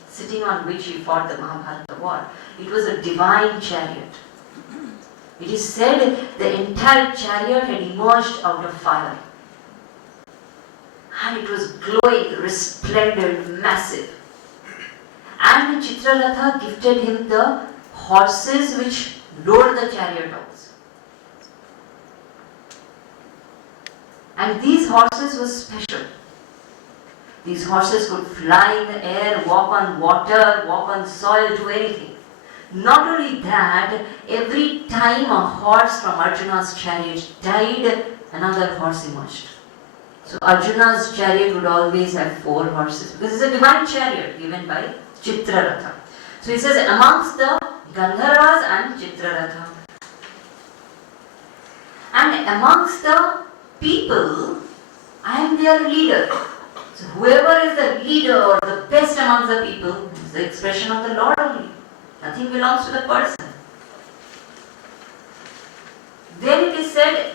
sitting on which he fought the Mahabharata war. It was a divine chariot. It is said the entire chariot had emerged out of fire. And it was glowing, resplendent, massive. And Chitraratha gifted him the horses which rode the chariot also. And these horses were special. These horses could fly in the air, walk on water, walk on soil, do anything. Not only that, every time a horse from Arjuna's chariot died, another horse emerged. So Arjuna's chariot would always have 4 horses, because it's a divine chariot given by Chitraratha. So he says, amongst the Gandharvas and Chitraratha. And amongst the people, I am their leader. So whoever is the leader or the best amongst the people is the expression of the Lord only. Nothing belongs to the person. Then it is said,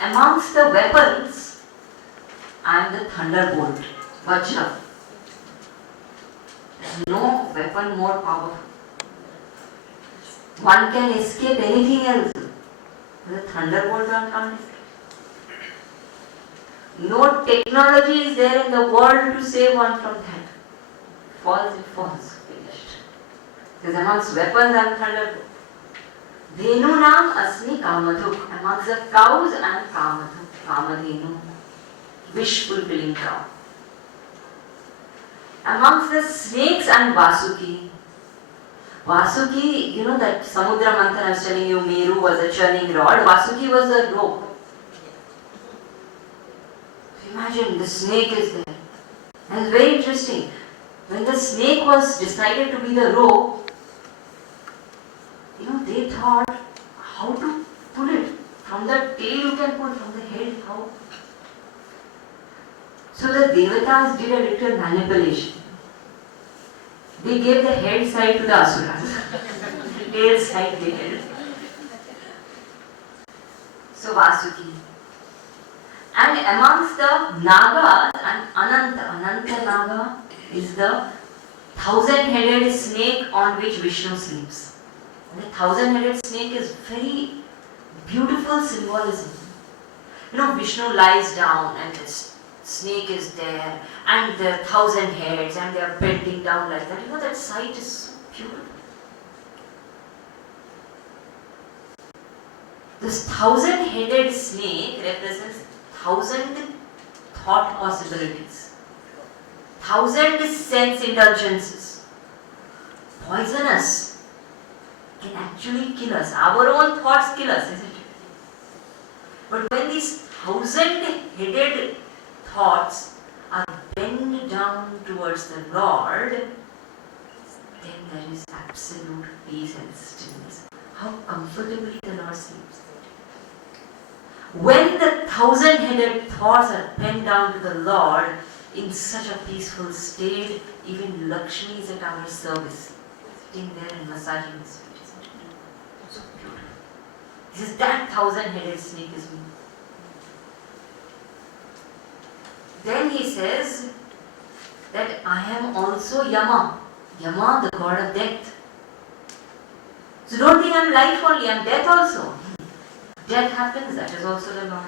amongst the weapons, I am the thunderbolt, Vajra. There is no weapon more powerful. One can escape anything else. The thunderbolt one can't escape. No technology is there in the world to save one from that. Falls, it falls. Finished. Because amongst weapons I am thunderbolt. Dhenunam asmi kamadhuk. Amongst the cows I am kamadhuk. Kamadhenu. Wish fulfilling cow. Amongst the snakes I am Vasuki. Vasuki, that Samudra Manthan I was telling you, Meru was a churning rod. Vasuki was a rope. Imagine the snake is there. And it's very interesting. When the snake was decided to be the rope, they thought how to pull it. From the tail you can pull, from the head how? So the Devatas did a little manipulation. They gave the head side to the Asuras. Tail side they held. So Vasuki. And amongst the Nagas and Ananta Naga is the 1,000-headed snake on which Vishnu sleeps. And the 1,000-headed snake is very beautiful symbolism. Vishnu lies down and this snake is there and there are 1,000 heads and they are bending down like that. That sight is so beautiful. This 1,000-headed snake represents 1,000 thought possibilities, 1,000 sense indulgences. Poisonous can actually kill us. Our own thoughts kill us, isn't it? But when these 1,000-headed thoughts are bent down towards the Lord, then there is absolute peace and stillness. How comfortably the Lord sleeps. When the 1,000-headed thoughts are bent down to the Lord in such a peaceful state, even Lakshmi is at our service, sitting there and massaging his feet. Isn't it? So beautiful. He says, that 1,000-headed snake is me. Then he says that I am also Yama. Yama, the god of death. So don't think I am life only, I am death also. Death happens, that is also the Lord.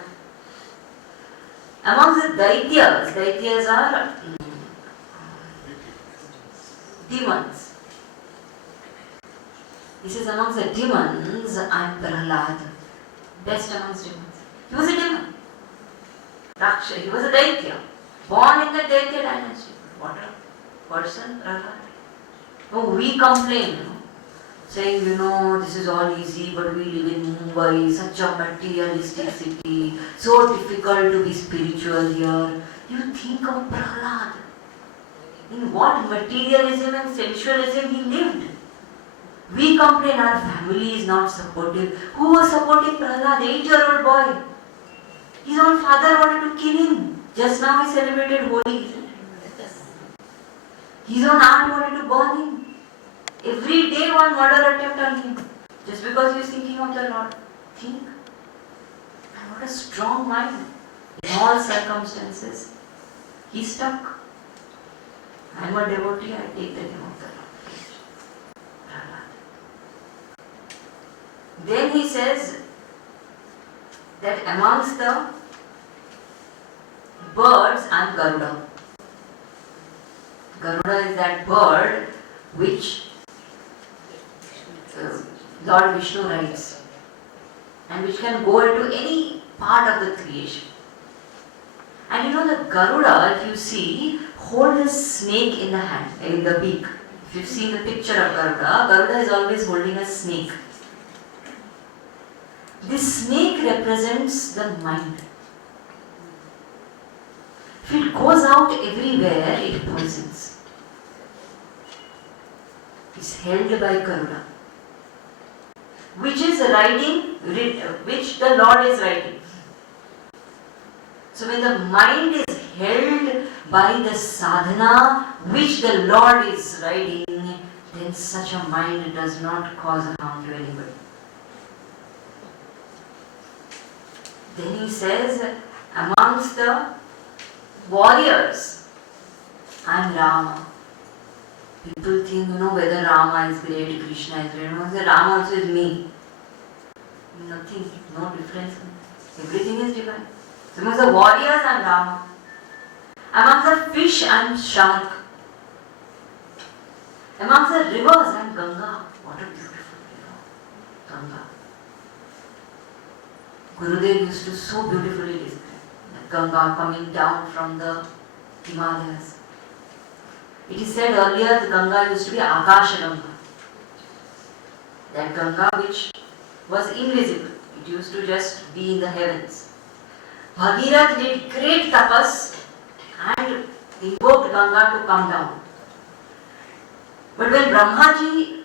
Amongst the Daityas are demons. He says amongst the demons, I am Prahlad, best amongst demons. He was a demon. Raksha, he was a Daitya, born in the Daitya dynasty. What a person, Prahlad. No, we complain, saying, this is all easy, but we live in Mumbai, such a materialistic city, so difficult to be spiritual here. You think of Prahlad. In what materialism and sensualism he lived. We complain our family is not supportive. Who was supporting Prahlad? 8-year-old boy. His own father wanted to kill him. Just now he celebrated Holi. His own aunt wanted to burn him. Every day one murder attempt on him. Just because he is thinking of the Lord. Think. And what a strong mind. In all circumstances. He stuck. I am a devotee, I take the name of the Lord. Then he says that amongst the birds I am Garuda. Garuda is that bird which Lord Vishnu rides and which can go into any part of the creation. And the Garuda, if you see, hold a snake in the hand, in the beak. If you see the picture of Garuda, Garuda is always holding a snake. This snake represents the mind. If it goes out everywhere, it poisons. It's held by Garuda, which the Lord is riding. So when the mind is held by the sadhana which the Lord is riding, then such a mind does not cause harm to anybody. Then he says, amongst the warriors, I am Rama. People think, whether Rama is great, Krishna is great. No, Rama also is me. Nothing, no difference. Everything is divine. So amongst the warriors, I am Rama. Amongst the fish, I am shark. Amongst the rivers, I am Ganga. What a beautiful river. Ganga. Gurudev used to so beautifully describe Ganga coming down from the Himalayas. It is said earlier the Ganga used to be Akasha Ganga. That Ganga which was invisible. It used to just be in the heavens. Bhagirath did great tapas and invoked Ganga to come down. But when Brahmaji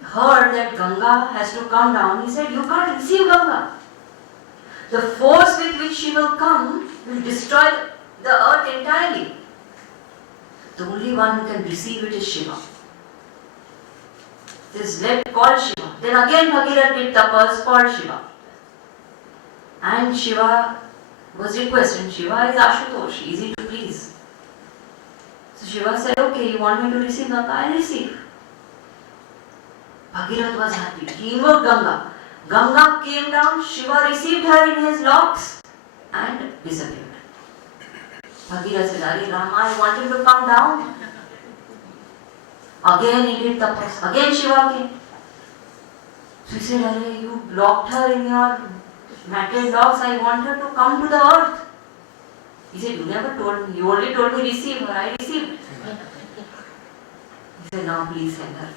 heard that Ganga has to come down, he said, you can't receive Ganga. The force with which she will come will destroy the earth entirely. The only one who can receive it is Shiva. This is called Shiva. Then again Bhagirath did tapas called Shiva. And Shiva was requested. Shiva is Ashutosh, easy to please. So Shiva said, okay, you want me to receive Ganga? I receive. Bhagirath was happy. He invoked Ganga. Ganga came down, Shiva received her in his locks and disappeared. Bhagirath said, Are Rama, I want him to come down. Again he did tapas. Again Shiva came. So he said, Are you locked her in your matted locks, I want her to come to the earth. He said, you never told me, you only told me receive her, I received. He said, now please send her.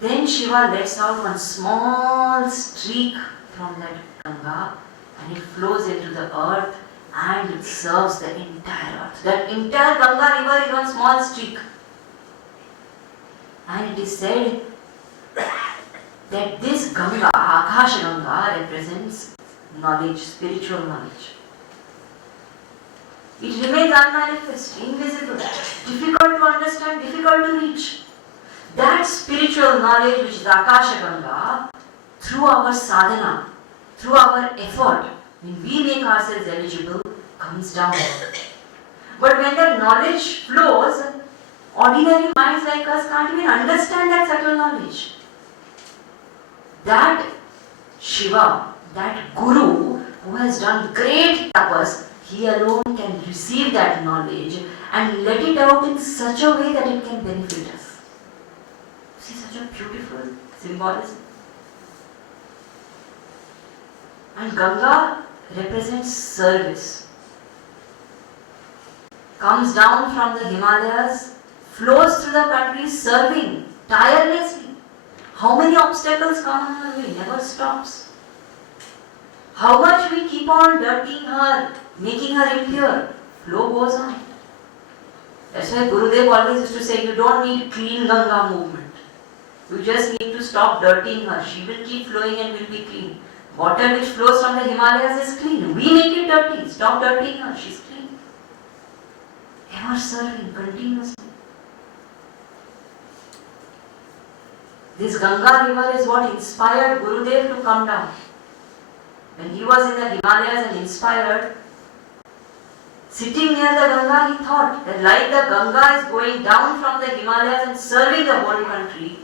Then Shiva lets out one small streak from that Ganga and it flows into the earth and it serves the entire earth. That entire Ganga river is one small streak. And it is said that this Ganga, Akasha Ganga, represents knowledge, spiritual knowledge. It remains unmanifest, invisible, difficult to understand, difficult to reach. That spiritual knowledge which is Akasha Ganga, through our sadhana, through our effort, when we make ourselves eligible, comes down. But when that knowledge flows, ordinary minds like us can't even understand that subtle knowledge. That Shiva, that Guru, who has done great tapas, he alone can receive that knowledge and let it out in such a way that it can benefit us. See, such a beautiful symbolism. And Ganga represents service. Comes down from the Himalayas, flows through the country serving tirelessly. How many obstacles come on her way? Never stops. How much we keep on dirtying her, making her impure, flow goes on. That's why Gurudev always used to say, you don't need clean Ganga movement. You just need to stop dirtying her. She will keep flowing and will be clean. Water which flows from the Himalayas is clean. We make it dirty. Stop dirtying her. She's clean. Ever serving continuously. This Ganga river is what inspired Gurudev to come down. When he was in the Himalayas and inspired, sitting near the Ganga, he thought that like the Ganga is going down from the Himalayas and serving the whole country,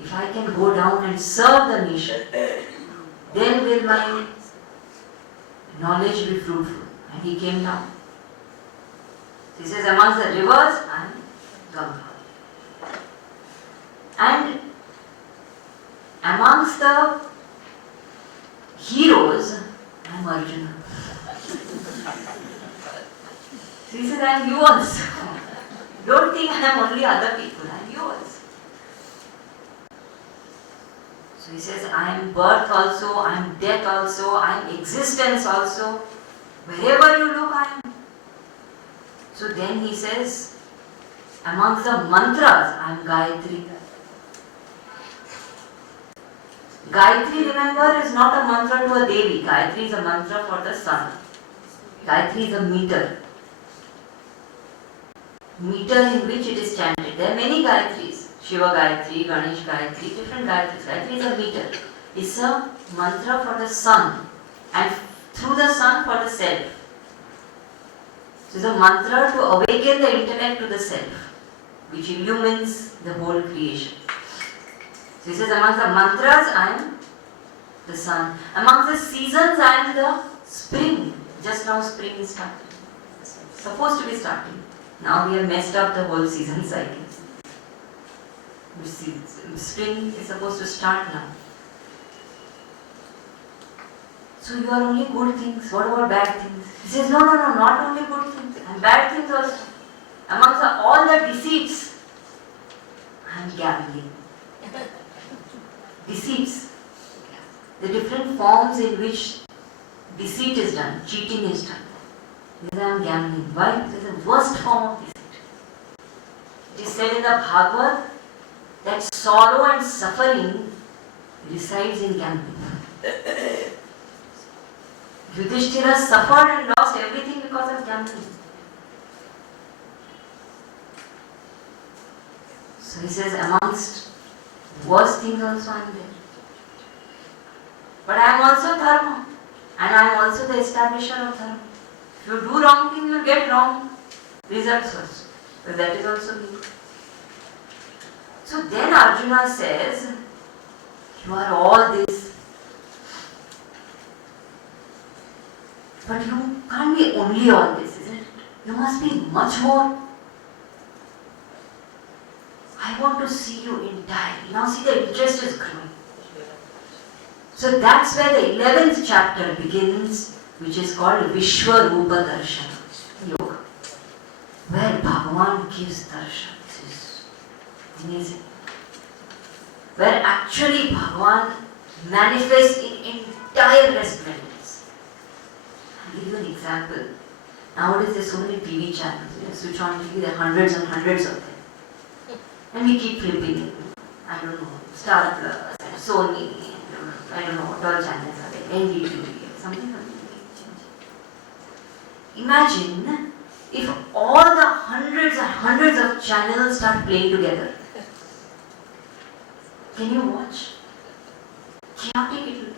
if I can go down and serve the nation, then will my knowledge be fruitful. And he came down. He says, amongst the rivers, I am Ganga. And amongst the heroes, I am Arjuna. So he says, I am you also. Don't think I am only other people, I am you also. So he says, I am birth also, I am death also, I am existence also. Wherever you look, I am. So then he says, amongst the mantras, I am Gayatri. Gayatri, remember, is not a mantra to a Devi. Gayatri is a mantra for the sun. Gayatri is a meter. Meter in which it is chanted. There are many Gayatris. Shiva Gayatri, Ganesh Gayatri, different Gayatris. Gayatri is a meter. It's a mantra for the sun and through the sun for the self. So it's a mantra to awaken the intellect to the self, which illumines the whole creation. So he says, amongst the mantras, I am the sun. Amongst the seasons, I am the spring. Just now spring is starting. Supposed to be starting. Now we have messed up the whole season cycle. Spring is supposed to start now. So you are only good things. What about bad things? He says, no, not only good things. And bad things also. Amongst all the deceits, I am gambling. Deceits. The different forms in which deceit is done, cheating is done. This I am gambling. Why? It is the worst form of deceit. It is said in the Bhagavad that sorrow and suffering resides in gambling. Yudhishthira suffered and lost everything because of gambling. So he says, amongst worst things also I am there. But I am also dharma. And I am also the establisher of dharma. If you do wrong thing, you will get wrong results also. But that is also me. So then Arjuna says, you are all this. But you can't be only all this, isn't it? You must be much more. I want to see you entirely. Now see, the interest is growing. So that's where the 11th chapter begins, which is called Vishwarupa Darshana Yoga, where Bhagavan gives darshan. This is amazing. Where actually Bhagavan manifests in entire resplendence. I'll give you an example. Nowadays there are so many TV channels. You switch on TV, there are hundreds and hundreds of them. And we keep flipping it. I don't know, Star Plus, Sony, I don't know what all channels are there, NDTV, something. Imagine if all the hundreds and hundreds of channels start playing together. Can you watch? Chaotic it will be.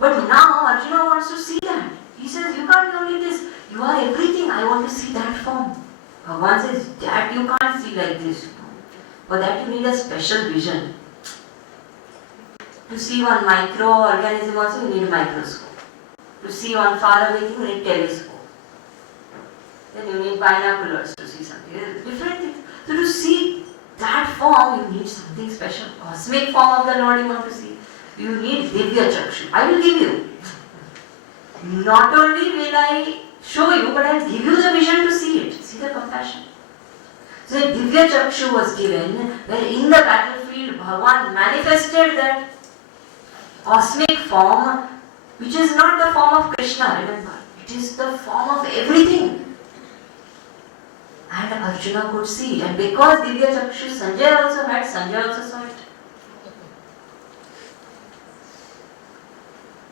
But now Arjuna wants to see that. He says, you can't be only this, you are everything, I want to see that form. Bhagavan says, that you can't see like this. For that you need a special vision. To see one microorganism also you need a microscope. To see one far away thing you need telescope. Then you need binoculars to see something. Different things. So to see that form you need something special. Cosmic form of the Lord you want to see. You need Divya Chakshu. I will give you. Not only will I show you, but I will give you the vision to see it. See the compassion. So Divya Chakshu was given, where in the battlefield Bhagavan manifested that cosmic form, which is not the form of Krishna, remember. It is the form of everything. And Arjuna could see it. And because Divya Chakshu Sanjay also had, Sanjay also saw it.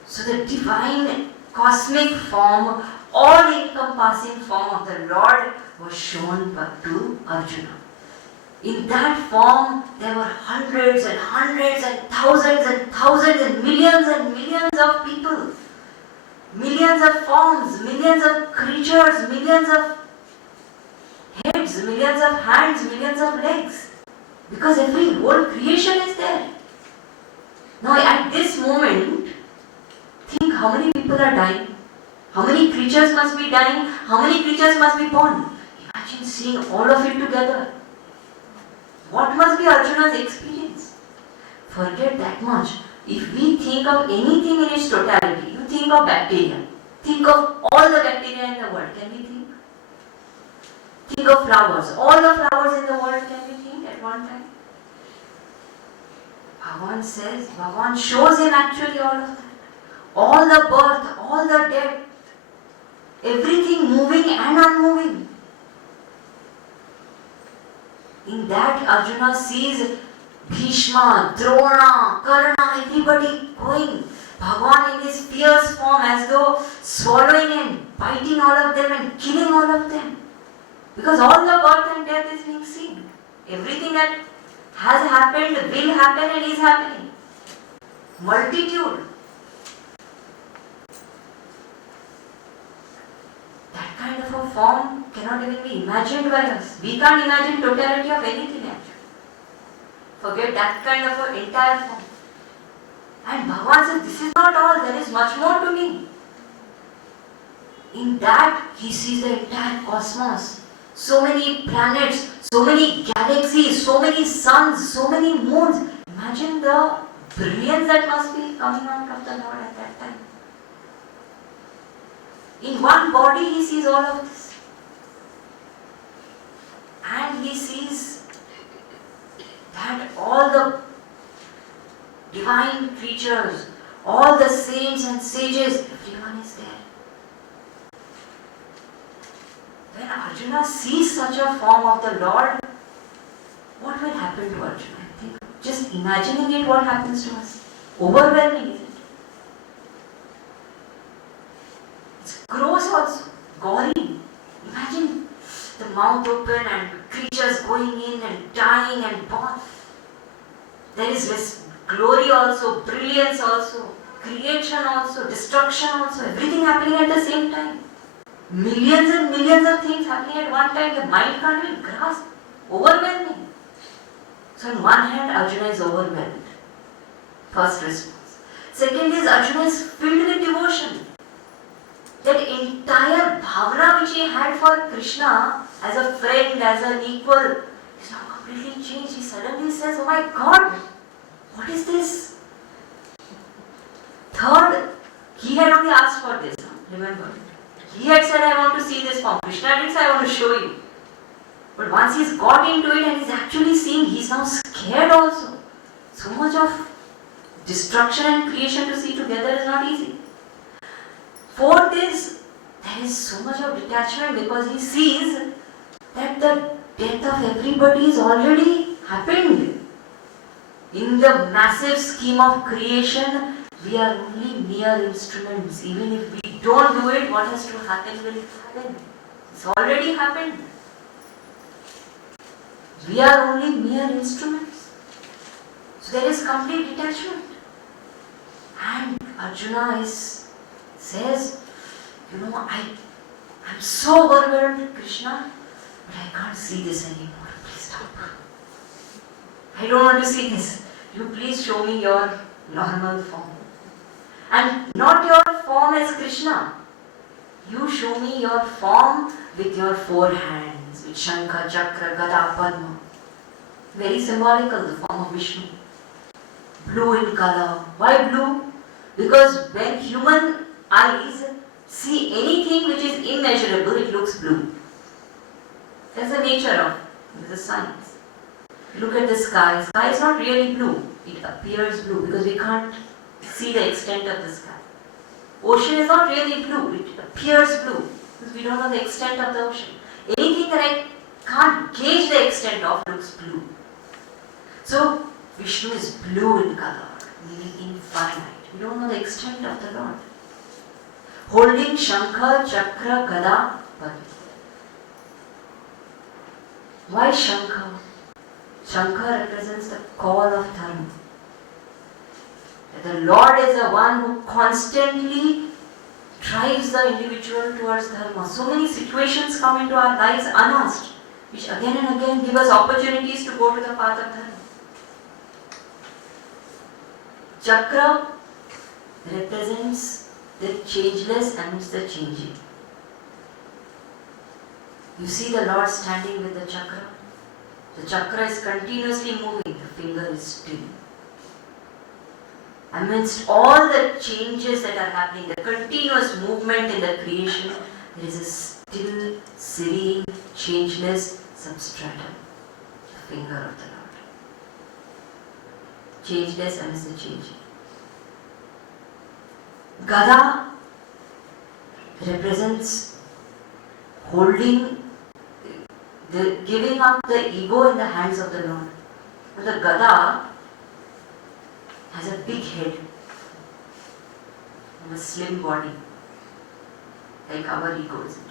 So the divine cosmic form, all-encompassing form of the Lord was shown to Arjuna. In that form, there were hundreds and hundreds and thousands and millions of people. Millions of forms, millions of creatures, millions of heads, millions of hands, millions of legs. Because every whole creation is there. Now at this moment, think how many people are dying. How many creatures must be dying? How many creatures must be born? Imagine seeing all of it together. What must be Arjuna's experience? Forget that much. If we think of anything in its totality, you think of bacteria. Think of all the bacteria in the world. Can we think? Think of flowers. All the flowers in the world, can we think at one time? Bhagavan shows him actually all of that. All the birth, all the death, everything moving and unmoving. In that Arjuna sees Bhishma, Drona, Karna, everybody going. Bhagavan in his fierce form as though swallowing and biting all of them and killing all of them. Because all the birth and death is being seen. Everything that has happened, will happen and is happening. Multitude. That kind of a form cannot even be imagined by us. We can't imagine totality of anything actually. Forget that kind of an entire form. And Bhagavan says, this is not all, there is much more to me. In that, he sees the entire cosmos. So many planets, so many galaxies, so many suns, so many moons. Imagine the brilliance that must be coming out of the Lord at that time. In one body, he sees all of this. And he sees that all the divine creatures, all the saints and sages, everyone is there. When Arjuna sees such a form of the Lord, what will happen to Arjuna? I think just imagining it, what happens to us? Overwhelming, isn't it? It's gross also, gory. Imagine the mouth open and creatures going in and dying and born. There is this glory also, brilliance also, creation also, destruction also, everything happening at the same time. Millions and millions of things happening at one time, the mind can't even grasp. Overwhelming. So on one hand, Arjuna is overwhelmed. First response. Second is Arjuna is filled with devotion. That entire bhavana which he had for Krishna as a friend, as an equal, is now completely changed. He suddenly says, oh my God, what is this? Third, he had only asked for this, remember. He had said, I want to see this form. Krishna didn't say, I want to show you. But once he's got into it and he's actually seeing, he's now scared also. So much of destruction and creation to see together is not easy. Fourth is, there is so much of detachment because he sees that the death of everybody is already happened. In the massive scheme of creation, we are only mere instruments. Even if we don't do it, what has to happen will happen. It's already happened. We are only mere instruments. So there is complete detachment. And Arjuna says, I'm so overwhelmed, Krishna, but I can't see this anymore. Please stop. I don't want to see this. You please show me your normal form. And not your form as Krishna. You show me your form with your four hands, with Shankha, Chakra, Gada, Padma. Very symbolical, the form of Vishnu. Blue in color. Why blue? Because when human eyes see anything which is immeasurable, it looks blue. That's the nature of the science. Look at the sky. Sky is not really blue. It appears blue because we can't see the extent of the sky. Ocean is not really blue. It appears blue because we don't know the extent of the ocean. Anything that I can't gauge the extent of looks blue. So Vishnu is blue in color, meaning infinite. We don't know the extent of the Lord. Holding Shankha, Chakra, Gada, Padma. Why Shankha? Shankha represents the call of dharma. The Lord is the one who constantly drives the individual towards dharma. So many situations come into our lives unasked, which again and again give us opportunities to go to the path of dharma. Chakra represents the changeless amidst the changing. You see the Lord standing with the chakra. The chakra is continuously moving, the finger is still. Amidst all the changes that are happening, the continuous movement in the creation, there is a still, serene, changeless substratum, the finger of the Lord. Changeless amidst the changing. Gada represents holding, giving up the ego in the hands of the Lord. But the Gada has a big head and a slim body, like our ego, isn't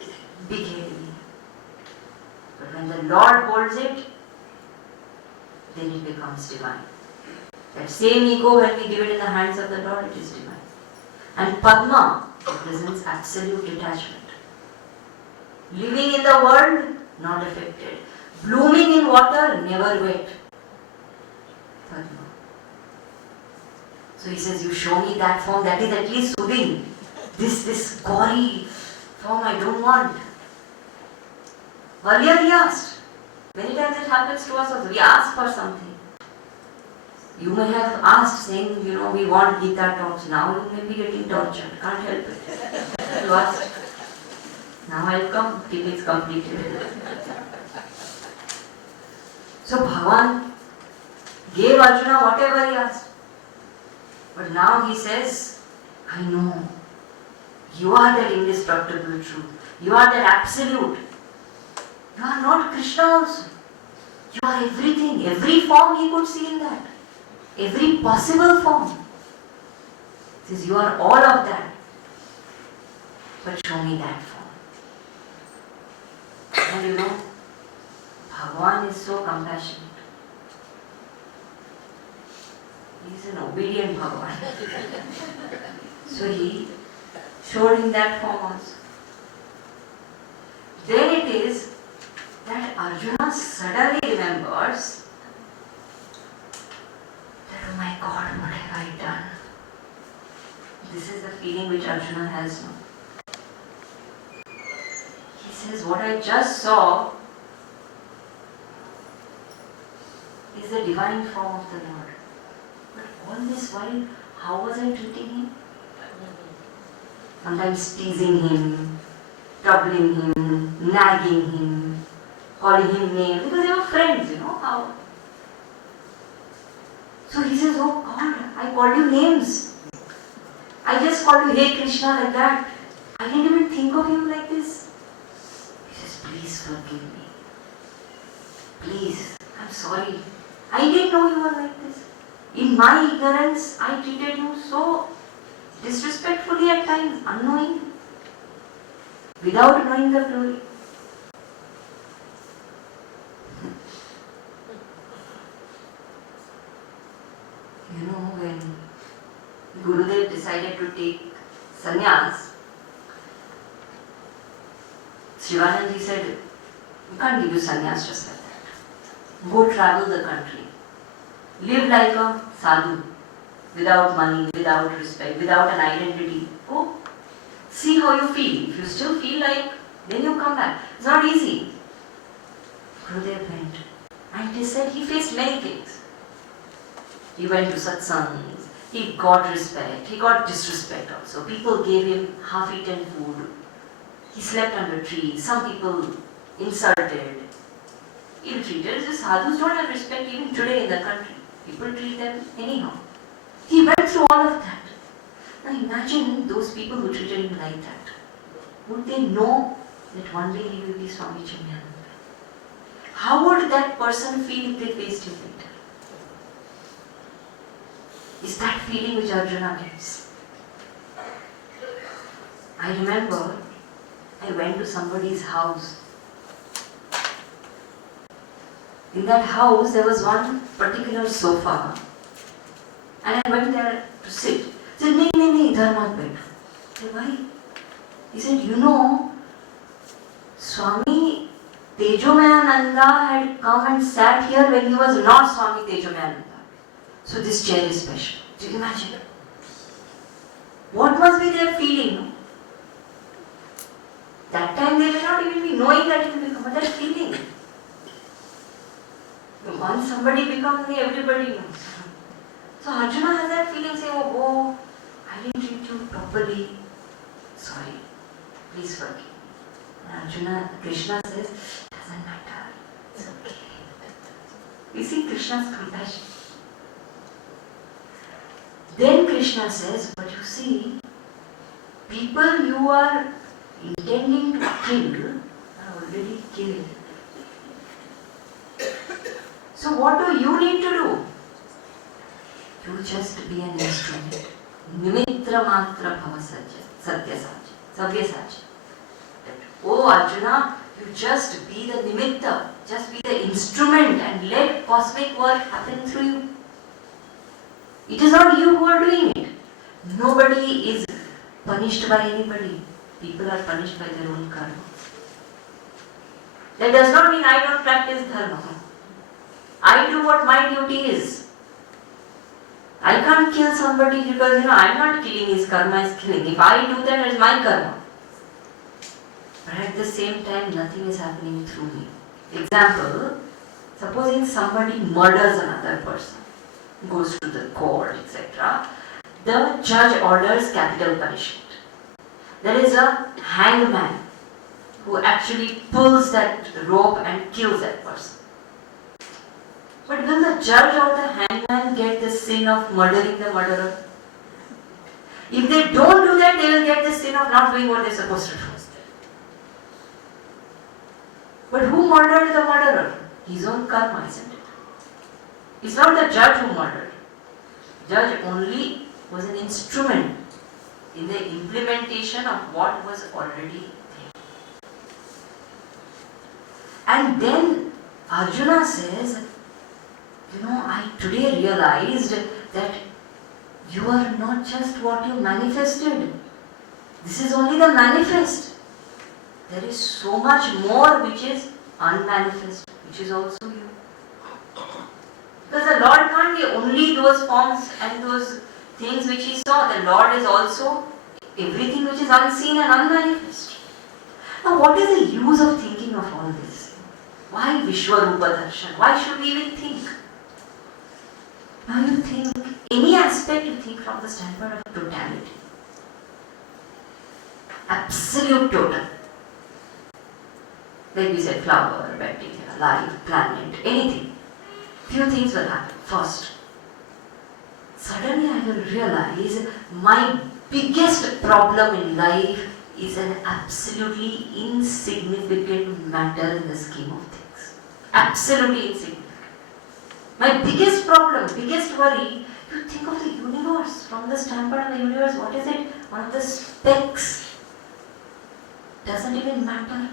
it? Big head. But when the Lord holds it, then it becomes divine. That same ego, when we give it in the hands of the Lord, it is divine. And Padma represents absolute detachment. Living in the world, not affected. Blooming in water, never wet. Padma. So he says, you show me that form, that is at least soothing. This gory form I don't want. Earlier he asked. Many times it happens to us also. We ask for something. You may have asked saying, we want Gita talks. Now you may be getting tortured. Can't help it. You asked. Now I'll come till it's completed. So Bhagavan gave Arjuna whatever he asked. But now he says, I know. You are that indestructible truth. You are that absolute. You are not Krishna also. You are everything. Every form he could see in that. Every possible form. He says, you are all of that. But show me that form. And Bhagavan is so compassionate. He is an obedient Bhagavan. So he showed him that form also. Then it is that Arjuna suddenly remembers that, oh my God, what have I done? This is the feeling which Arjuna has now. He says, what I just saw is the divine form of the Lord. But all this while, how was I treating him? Sometimes teasing him, troubling him, nagging him, calling him names, because they were friends, how. So he says, oh God, I called you names. I just called you, hey Krishna, like that. I didn't even think of him like this. He says, please forgive me. Please, I'm sorry. I didn't know you were like this. In my ignorance, I treated you so disrespectfully at times, unknowing, without knowing the glory. When Gurudev decided to take sannyas, Shivananji said, we can't give you sannyas just like that. Go travel the country. Live like a sadhu. without money, without respect, without an identity. Go see how you feel. If you still feel like, then you come back. It's not easy. Gurudev went. And he said he faced many things. He went to satsangs, he got respect, he got disrespect also. People gave him half-eaten food. He slept under trees. Some people insulted, ill-treated. The sadhus don't have respect even today in the country. People treat them anyhow. He went through all of that. Now imagine those people who treated him like that. Would they know that one day he will be Swami Chinmayananda? How would that person feel if they faced him later? Is that feeling which Arjuna gets? I remember I went to somebody's house. In that house there was one particular sofa and I went there to sit. He said, "No, idhar mat baith." I said, "Why?" He said, "You know, Swami Tejomayananda had come and sat here when he was not Swami Tejomayananda. So this chair is special." Do you imagine? What must be their feeling? That time they may not even be knowing that it will become, but their feeling. Once somebody becomes, everybody knows. So Arjuna has that feeling saying, "Oh, I didn't treat you properly. Sorry, please forgive." And Arjuna, Krishna says, "Doesn't matter. It's okay." We see Krishna's compassion. Then Krishna says, "But you see, people you are intending to kill are already killed. So what do you need to do? You just be an instrument. Nimitra matra bhava sabyasachi. Oh Arjuna, you just be the nimitta, just be the instrument and let cosmic work happen through you. It is not you who are doing it. Nobody is punished by anybody. People are punished by their own karma. That does not mean I don't practice dharma. I do what my duty is. I can't kill somebody because I'm not killing, his karma is killing. If I do that, it's my karma. But at the same time, nothing is happening through me. Example, supposing somebody murders another person, goes to the court, etc. The judge orders capital punishment. There is a hangman who actually pulls that rope and kills that person. But will the judge or the hangman get the sin of murdering the murderer? If they don't do that, they will get the sin of not doing what they're supposed to do. But who murdered the murderer? His own karma, isn't it? It's not the judge who murdered. Judge only was an instrument in the implementation of what was already there. And then Arjuna says, I today realized that you are not just what you manifested. This is only the manifest. There is so much more which is unmanifest, which is also you. Because the Lord can't be only those forms and those things which He saw. The Lord is also everything which is unseen and unmanifest. Now what is the use of thinking of all this? Why Vishwarupa Darshan? Why should we even think? Now you think, any aspect you think from the standpoint of totality. Absolute total. Like we said, flower, bacteria, life, planet, anything. Few things will happen. First, suddenly I will realize my biggest problem in life is an absolutely insignificant matter in the scheme of things. Absolutely insignificant. My biggest problem, biggest worry, you think of the universe. From the standpoint of the universe, what is it? One of the specks. Doesn't even matter.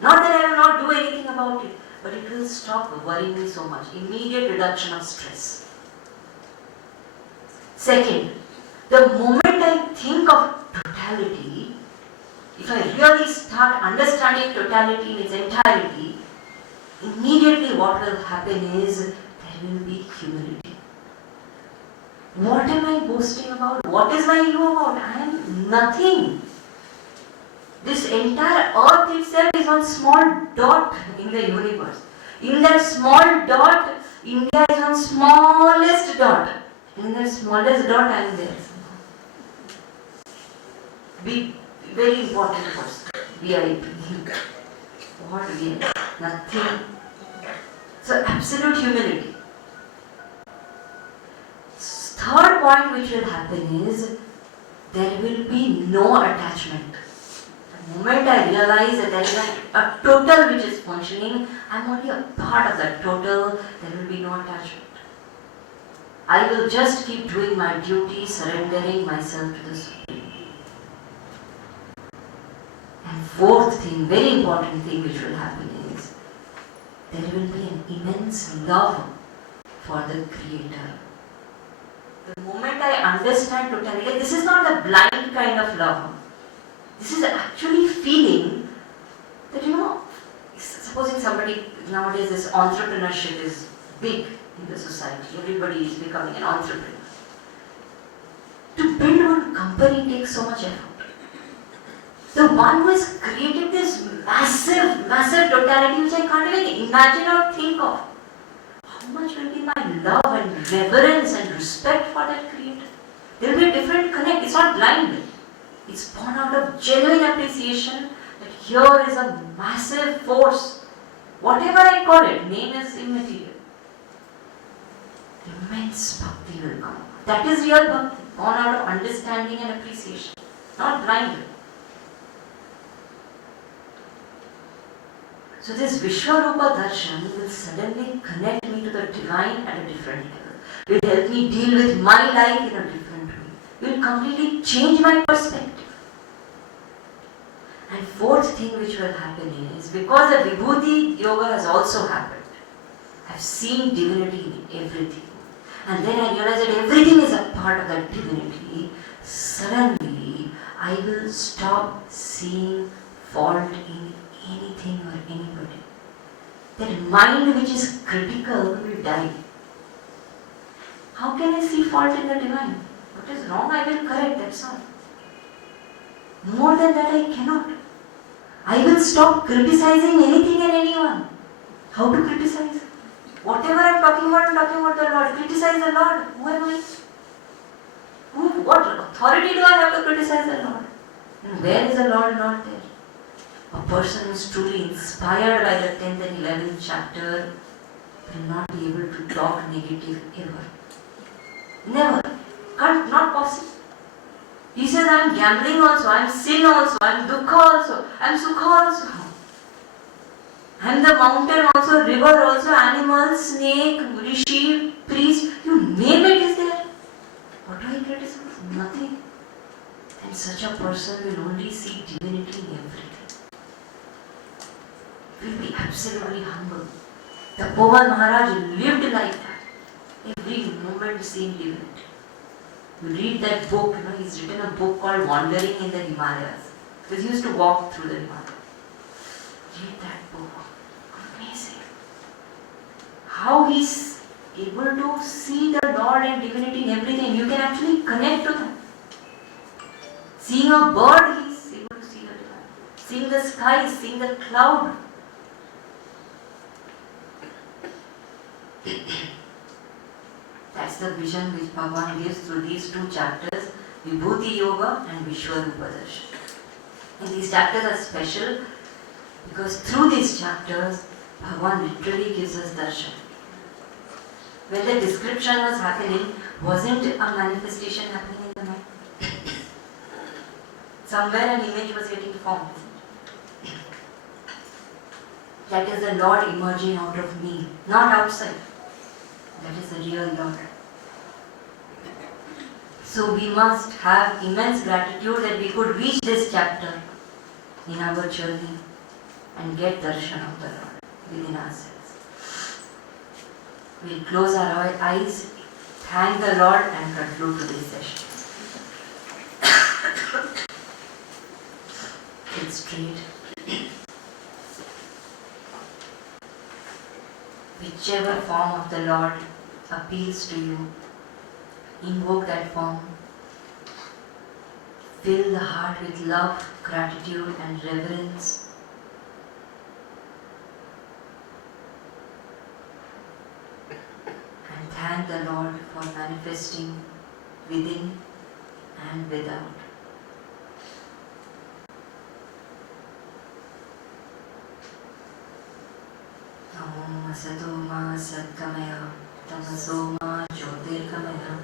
Not that I will not do anything about it, but it will stop worrying me so much. Immediate reduction of stress. Second, the moment I think of totality, if I really start understanding totality in its entirety, immediately what will happen is there will be humility. What am I boasting about? What is my ego about? I am nothing. This entire earth itself is one small dot in the universe. In that small dot, India is one smallest dot. In that smallest dot, I am there. Big, very important person. VIP. What we are? Nothing. So absolute humility. Third point which will happen is there will be no attachment. The moment I realize that there is a total which is functioning, I am only a part of that total, there will be no attachment. I will just keep doing my duty, surrendering myself to the Supreme. And fourth thing, very important thing which will happen is there will be an immense love for the Creator. The moment I understand totality, this is not a blind kind of love. This is actually feeling that, supposing somebody, nowadays this entrepreneurship is big in the society. Everybody is becoming an entrepreneur. To build one company takes so much effort. The one who has created this massive, massive totality which I can't even imagine or think of. How much will be my love and reverence and respect for that Creator? There will be a different connect. It's not blind. It's born out of genuine appreciation that here is a massive force. Whatever I call it, name is immaterial. Immense bhakti will come. That is real bhakti, born out of understanding and appreciation, not blind. So this Vishwarupa Darshan will suddenly connect me to the divine at a different level. Will help me deal with my life in a different way. Will completely change my perspective. And fourth thing which will happen is, because the Vibhuti Yoga has also happened, I've seen divinity in everything. And then I realized that everything is a part of that divinity. Suddenly, I will stop seeing fault in anything or anybody. That mind which is critical will die. How can I see fault in the divine? What is wrong, I will correct, that's all. More than that, I cannot. I will stop criticizing anything and anyone. How to criticize? Whatever I'm talking about the Lord. Criticize the Lord. Who am I? What authority do I have to criticize the Lord? And where is the Lord not there? A person who is truly inspired by the 10th and 11th chapter will not be able to talk negative ever. Never. Not possible. He says, I am gambling also, I am sin also, I am dukkha also, I am sukha also. I am the mountain also, river also, animal, snake, rishi, priest, you name it is there. What do I criticize? Nothing. And such a person will only see divinity in everything. Will be absolutely humble. The Pawan Maharaj lived like that. Every moment seeing divinity. You read that book, he's written a book called Wandering in the Himalayas. Because he used to walk through the Himalayas. Read that book. Amazing. How he's able to see the Lord and divinity in everything. You can actually connect to them. Seeing a bird, he's able to see the divine. Seeing the sky, seeing the cloud. That's the vision which Bhagavan gives through these two chapters, Vibhuti Yoga and Vishwarupa Darshan. And these chapters are special because through these chapters, Bhagavan literally gives us darshan. When the description was happening, wasn't a manifestation happening in the mind? Somewhere an image was getting formed. That is the Lord emerging out of me, not outside. That is the real Lord. So we must have immense gratitude that we could reach this chapter in our journey and get darshan of the Lord within ourselves. We'll close our eyes, thank the Lord and conclude today's session. Sit straight. Whichever form of the Lord appeals to you, invoke that form. Fill the heart with love, gratitude, and reverence. And thank the Lord for manifesting within and without. Om Asato Ma Satgamaya Tamaso Ma Jyotirgamaya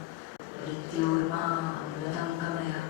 Mrityurma Amritangamaya